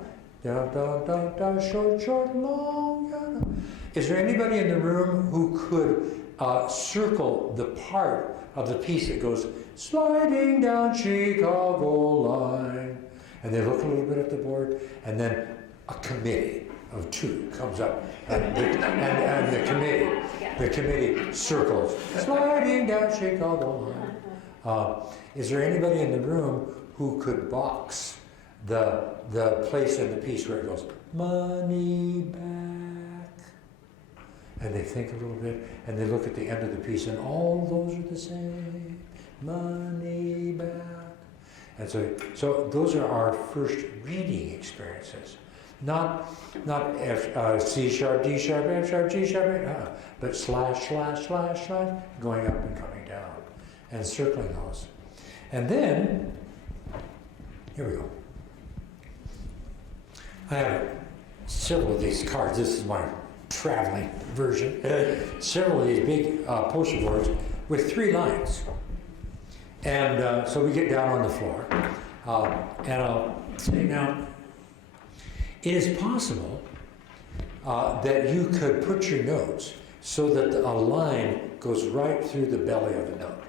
Down, down, down, down, short, long. Down. Is there anybody in the room who could circle the part of the piece that goes sliding down Chicago line? And they look a little bit at the board, and then a committee of 2 comes up, and the committee circles sliding down Chicago line. Is there anybody in the room who could box the place in the piece where it goes money back? And they think a little bit, and they look at the end of the piece, and all those are the same. Money back. And so those are our first reading experiences. Not F, C sharp, D sharp, F sharp, G sharp, but slash, slash, slash, slash, going up and coming down, and circling those. And then, here we go. I have several of these cards. This is my traveling version. Several of these big poster boards with 3 lines. And so we get down on the floor, and I'll say, now, it is possible that you could put your notes so that a line goes right through the belly of the note.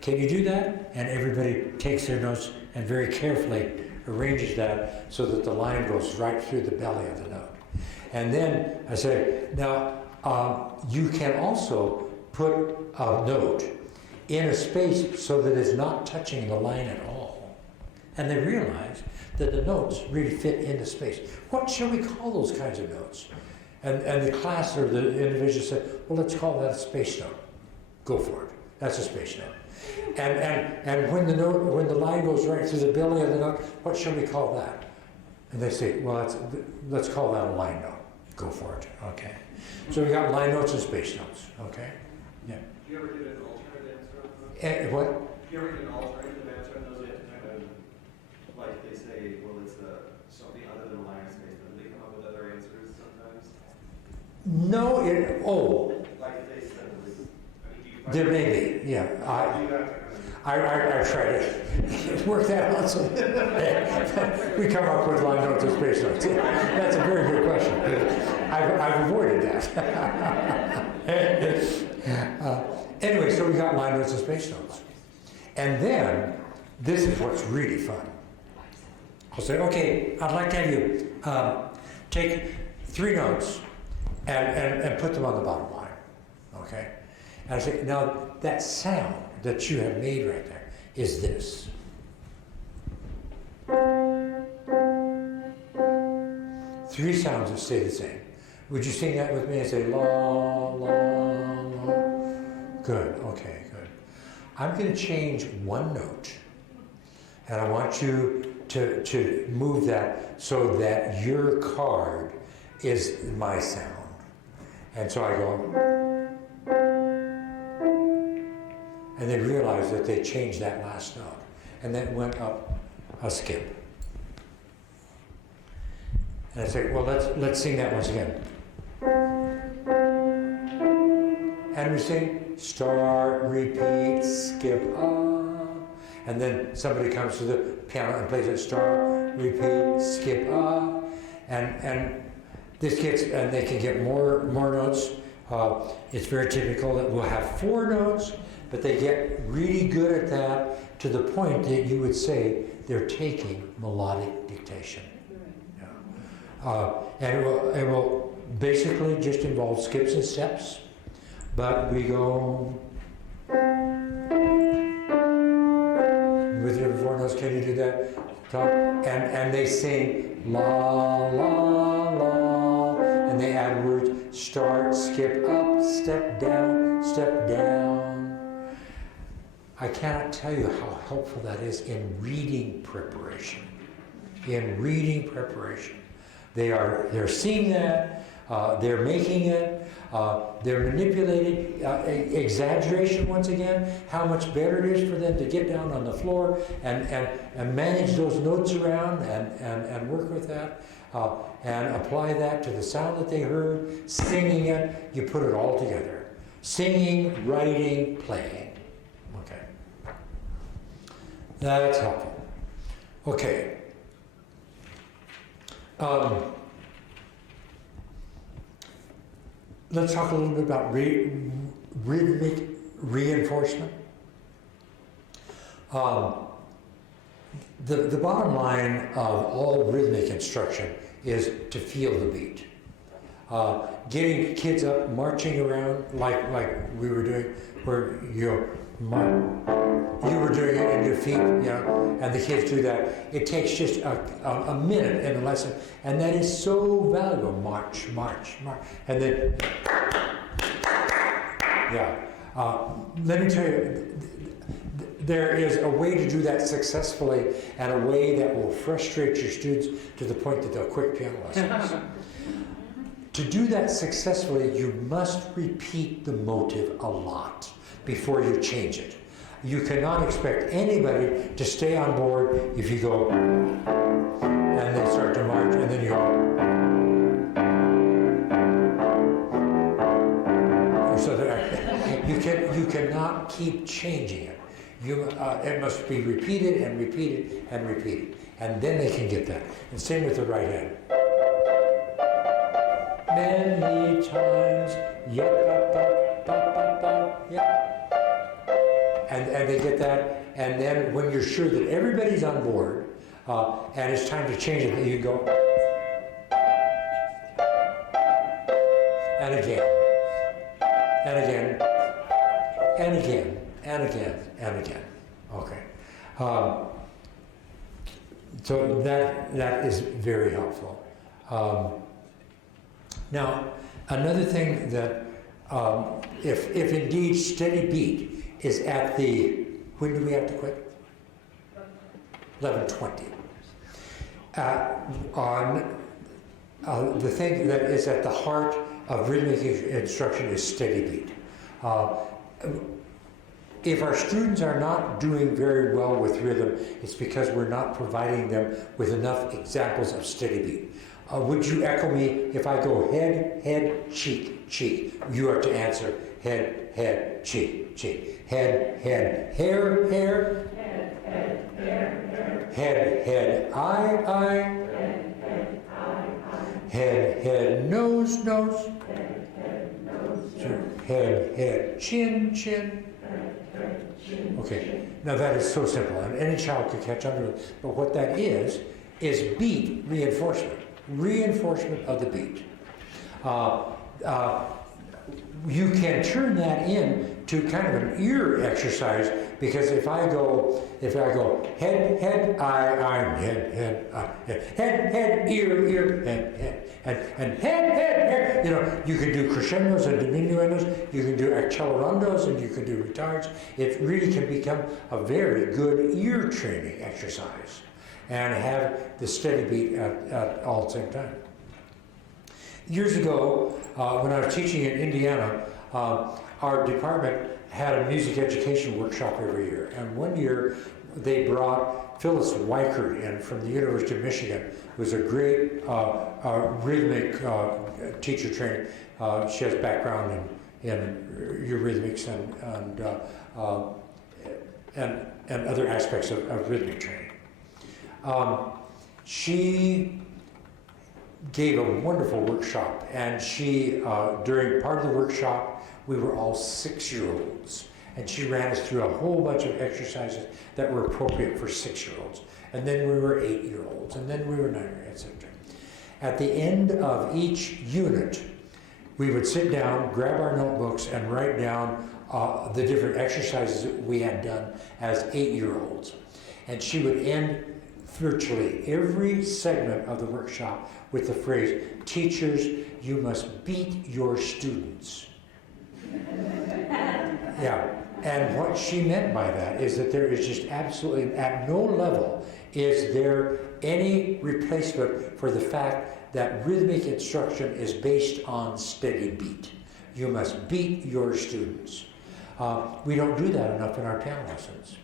Can you do that? And everybody takes their notes and very carefully arranges that so that the line goes right through the belly of the note. And then I say, now, you can also put a note in a space so that it's not touching the line at all. And they realize that the notes really fit into space. What shall we call those kinds of notes? And the class or the individual said, well, let's call that a space note. Go for it. That's a space note. And when the line goes right through the belly of the note, what shall we call that? And they say, well, let's call that a line note. Go for it. Okay. So we got line notes and space notes. Okay. Yeah. Do you ever get an alternate answer on those? What? Do you ever get an alternative answer on those? You have to kind of, like they say, well, it's something other than line and space. Do they come up with other answers sometimes? No. Like they said, do you find There may be. Yeah. I try to work that out so we come up with line notes and space notes. That's a very good question. I've avoided that. Anyway, so we got line notes and space notes. And then, this is what's really fun. I'll say, okay, I'd like to have you take 3 notes and put them on the bottom line, okay? And I say, now that sound that you have made right there is this. Three sounds that stay the same. Would you sing that with me and say la, la, la? Good, okay, good. I'm going to change one note, and I want you to move that so that your card is my sound. And so I go, and they realize that they changed that last note, and then went up a skip. And I say, well, let's sing that once again. And we sing, start, repeat, skip up. And then somebody comes to the piano and plays it, start, repeat, skip up. And this gets, and they can get more notes. It's very typical that we'll have 4 notes, but they get really good at that to the point that you would say they're taking melodic dictation. And it will basically just involve skips and steps, but we go with your 4 notes. Can you do that? And they sing la la la, and they add words: start, skip up, step down, step down. I cannot tell you how helpful that is in reading preparation. In reading preparation. They're seeing that, they're making it, they're manipulating, exaggeration once again, how much better it is for them to get down on the floor and manage those notes around and work with that, and apply that to the sound that they heard, singing it, you put it all together. Singing, writing, playing. Okay. That's helpful. Okay. Let's talk a little bit about rhythmic reinforcement. The bottom line of all rhythmic instruction is to feel the beat. Getting kids up, marching around like we were doing, where you were doing it in your feet, and the kids do that. It takes just a minute in a lesson, and that is so valuable. March, march, march, and then, let me tell you, there is a way to do that successfully, and a way that will frustrate your students to the point that they'll quit piano lessons. To do that successfully, you must repeat the motive a lot before you change it. You cannot expect anybody to stay on board if you go and they start to march and then you go. So you cannot keep changing it. It must be repeated and repeated and repeated, and then they can get that. And same with the right hand. Many times, and they get that, and then when you're sure that everybody's on board, and it's time to change it, you go, and again, and again, and again, and again, and again. Okay. So that is very helpful. Now, another thing that, if indeed steady beat is at the, when do we have to quit? 11:20. The thing that is at the heart of rhythmic instruction is steady beat. If our students are not doing very well with rhythm, it's because we're not providing them with enough examples of steady beat. Would you echo me if I go head, head, cheek, cheek? You are to answer head, head, cheek, cheek. Head, head, hair, hair. Head, head, eye. Head, head, nose, nose. Head, head, chin, chin. Okay, now that is so simple, and any child could catch on to it. But what that is beat reinforcement. Reinforcement of the beat. You can turn that into kind of an ear exercise, because if I go head, head, eye, head, ear, head, and head, you know, you can do crescendos and diminuendos, you can do accelerandos, and you can do retards. It really can become a very good ear training exercise, and have the steady beat at all at the same time. Years ago, when I was teaching in Indiana, our department had a music education workshop every year. And one year, they brought Phyllis Weichert in from the University of Michigan, who's a great rhythmic teacher trainer. She has background in eurythmics and other aspects of rhythmic training. She gave a wonderful workshop, and she, during part of the workshop, we were all 6-year-olds, and she ran us through a whole bunch of exercises that were appropriate for 6-year-olds, and then we were 8-year-olds, and then we were 9-year-olds, etc. At the end of each unit, we would sit down, grab our notebooks, and write down the different exercises that we had done as 8-year-olds. And she would end virtually every segment of the workshop with the phrase, "Teachers, you must beat your students." Yeah, and what she meant by that is that there is just absolutely, at no level, is there any replacement for the fact that rhythmic instruction is based on steady beat. You must beat your students. We don't do that enough in our piano lessons.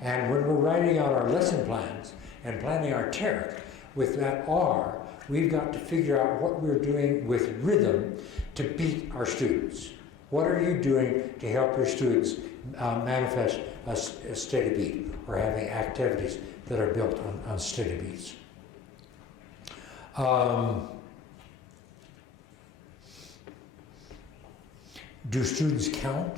And when we're writing out our lesson plans and planning our TERC, with that R, we've got to figure out what we're doing with rhythm to beat our students. What are you doing to help your students manifest a steady beat, or having activities that are built on steady beats? Do students count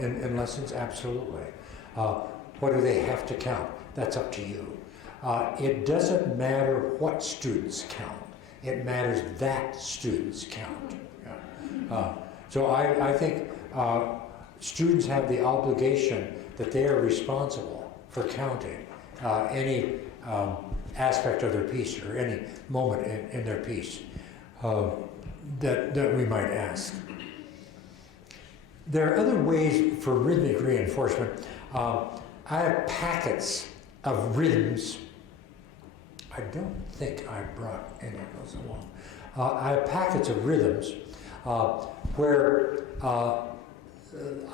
in lessons? Absolutely. What do they have to count? That's up to you. It doesn't matter what students count. It matters that students count. Yeah. So I think students have the obligation that they are responsible for counting any aspect of their piece, or any moment in their piece that we might ask. There are other ways for rhythmic reinforcement. I have packets of rhythms. I don't think I brought any of those along. I have packets of rhythms where I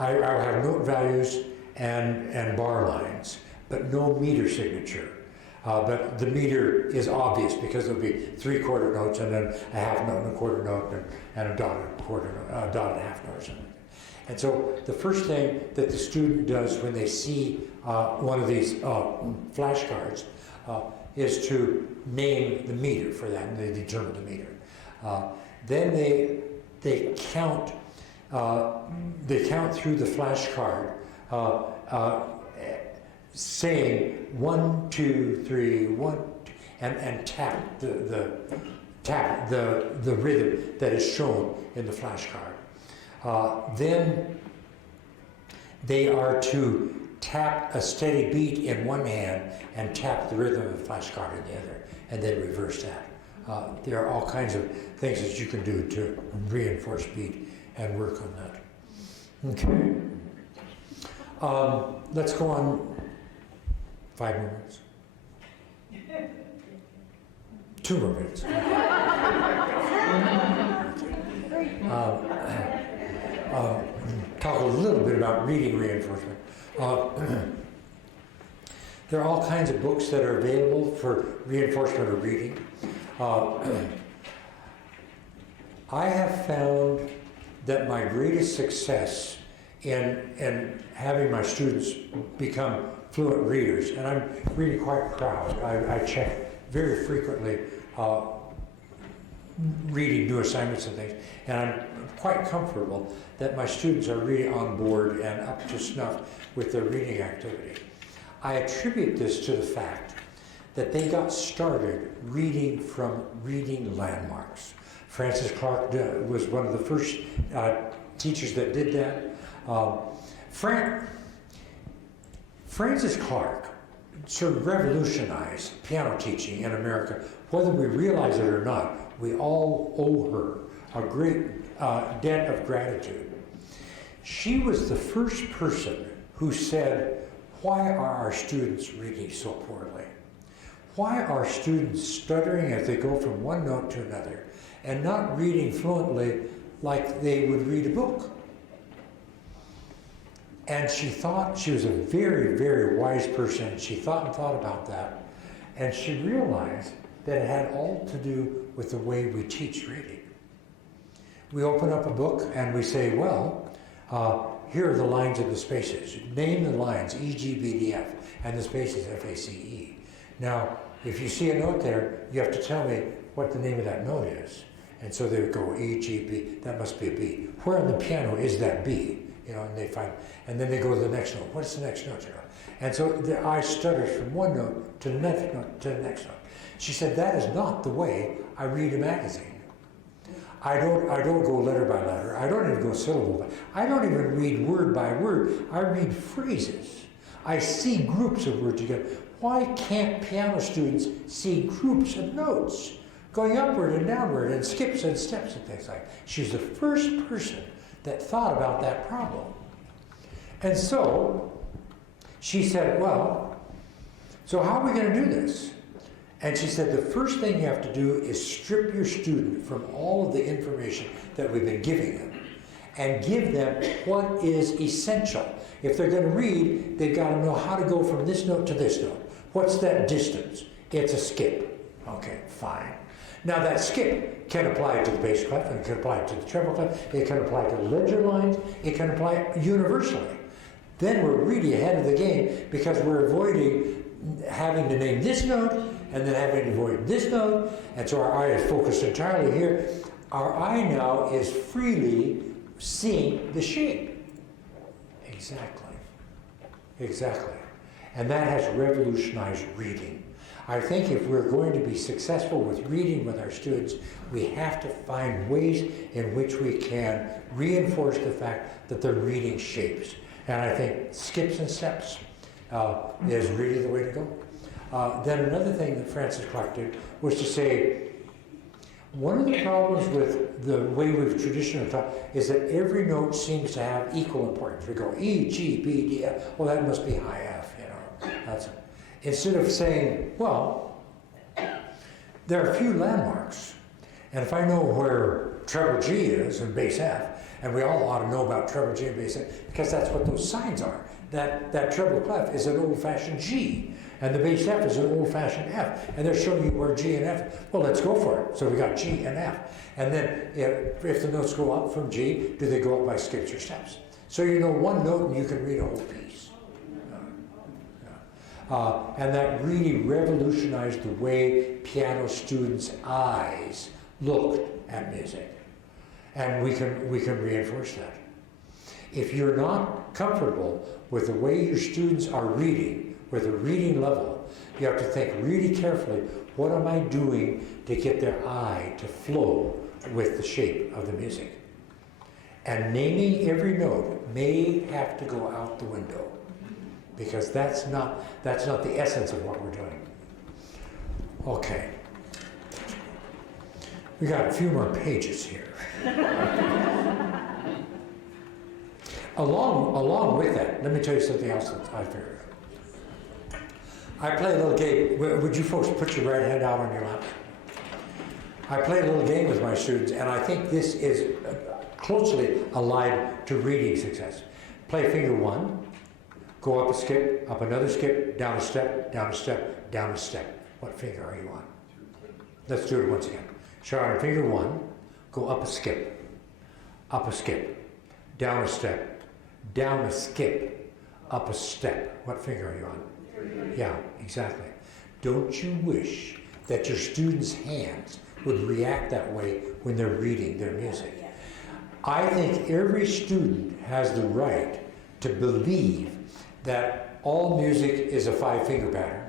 have note values and bar lines, but no meter signature. But the meter is obvious, because there'll be 3/4 notes, and then a half note and a quarter note, and a dotted quarter note, a dotted half note or something. And so the first thing that the student does when they see one of these flashcards is to name the meter for that, and they determine the meter. Then they count through the flashcard, saying 1, 2, 3, 1, and tap the rhythm that is shown in the flashcard. Then they are to tap a steady beat in one hand and tap the rhythm of the flashcard in the other, and then reverse that. There are all kinds of things that you can do to reinforce beat and work on that. Okay. Let's go on 5 more minutes. 2 more minutes. Talk a little bit about reading reinforcement. There are all kinds of books that are available for reinforcement of reading. I have found that my greatest success in having my students become fluent readers, and I'm really quite proud. I check very frequently reading new assignments and things, and I'm quite comfortable that my students are really on board and up to snuff with their reading activity. I attribute this to the fact that they got started reading from reading landmarks. Francis Clark was one of the first teachers that did that. Francis Clark sort of revolutionized piano teaching in America. Whether we realize it or not, we all owe her a great debt of gratitude. She was the first person who said, why are our students reading so poorly? Why are students stuttering as they go from one note to another and not reading fluently like they would read a book? And she thought, she was a very, very wise person. She thought and thought about that. And she realized that it had all to do with the way we teach reading. We open up a book and we say, well, here are the lines and the spaces. Name the lines, E, G, B, D, F, and the spaces, F, A, C, E. Now, if you see a note there, you have to tell me what the name of that note is. And so they would go E, G, B, that must be a B. Where on the piano is that B? You know, and they find, and then they go to the next note. What's the next note? You know? And so the eye stutters from one note to the next note to the next note. She said, that is not the way I read a magazine. I don't go letter by letter. I don't even go syllable by, I don't even read word by word. I read phrases. I see groups of words together. Why can't piano students see groups of notes going upward and downward and skips and steps and things like that? She's the first person that thought about that problem. And so she said, well, so how are we going to do this? And she said, the first thing you have to do is strip your student from all of the information that we've been giving them and give them what is essential. If they're going to read, they've got to know how to go from this note to this note. What's that distance? It's a skip. Okay, fine. Now that skip can apply to the bass clef, and it can apply to the treble clef, it can apply to the ledger lines, it can apply universally. Then we're really ahead of the game because we're avoiding having to name this note and then having to avoid this note, and so our eye is focused entirely here. Our eye now is freely seeing the shape. Exactly. Exactly. And that has revolutionized reading. I think if we're going to be successful with reading with our students, we have to find ways in which we can reinforce the fact that they're reading shapes. And I think skips and steps is really the way to go. Then another thing that Francis Clark did was to say, one of the problems with the way we've traditionally taught is that every note seems to have equal importance. We go E, G, B, D, F. Well, that must be high F, you know. That's it. Instead of saying, well, there are a few landmarks, and if I know where treble G is and bass F, and we all ought to know about treble G and bass F, because that's what those signs are. That treble clef is an old-fashioned G, and the bass F is an old-fashioned F, and they're showing you where G and F. Well, let's go for it. So we got G and F, and then if the notes go up from G, do they go up by skips or steps? So you know one note and you can read a whole piece. And that really revolutionized the way piano students' eyes looked at music. And we can reinforce that. If you're not comfortable with the way your students are reading, with a reading level, you have to think really carefully, what am I doing to get their eye to flow with the shape of the music? And naming every note may have to go out the window, because that's not the essence of what we're doing. Okay. We got a few more pages here. Along with that, let me tell you something else that I figured out. I play a little game. Would you folks put your right hand out on your lap? I play a little game with my students, and I think this is closely allied to reading success. Play finger one, go up a skip, up another skip, down a step, down a step, down a step. What finger are you on? Let's do it once again. Start on finger one, go up a skip, down a step, down a skip, up a step. What finger are you on? Yeah, exactly. Don't you wish that your students' hands would react that way when they're reading their music? I think every student has the right to believe that all music is a 5-finger pattern.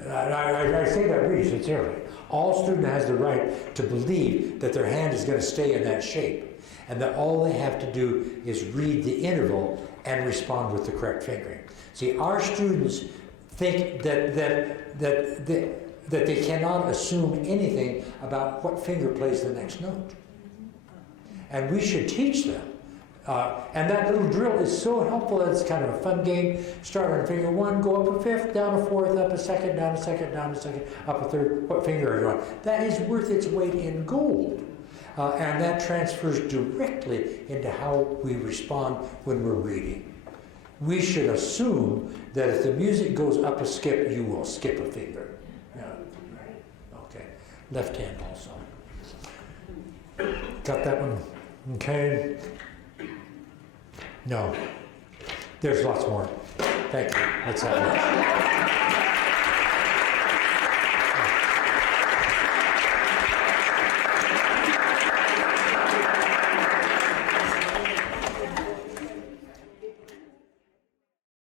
I say that really sincerely. All student has the right to believe that their hand is going to stay in that shape, and that all they have to do is read the interval and respond with the correct fingering. See, our students think that they cannot assume anything about what finger plays the next note. And we should teach them. And that little drill is so helpful. It's kind of a fun game. Start on finger 1, go up a 5th, down a 4th, up a 2nd, down a 2nd, down a 2nd, up a 3rd. What finger are you on? That is worth its weight in gold. And that transfers directly into how we respond when we're reading. We should assume that if the music goes up a skip, you will skip a finger. Yeah. Okay. Left hand also. Got that one? Okay. No. There's lots more. Thank you. Let's have it.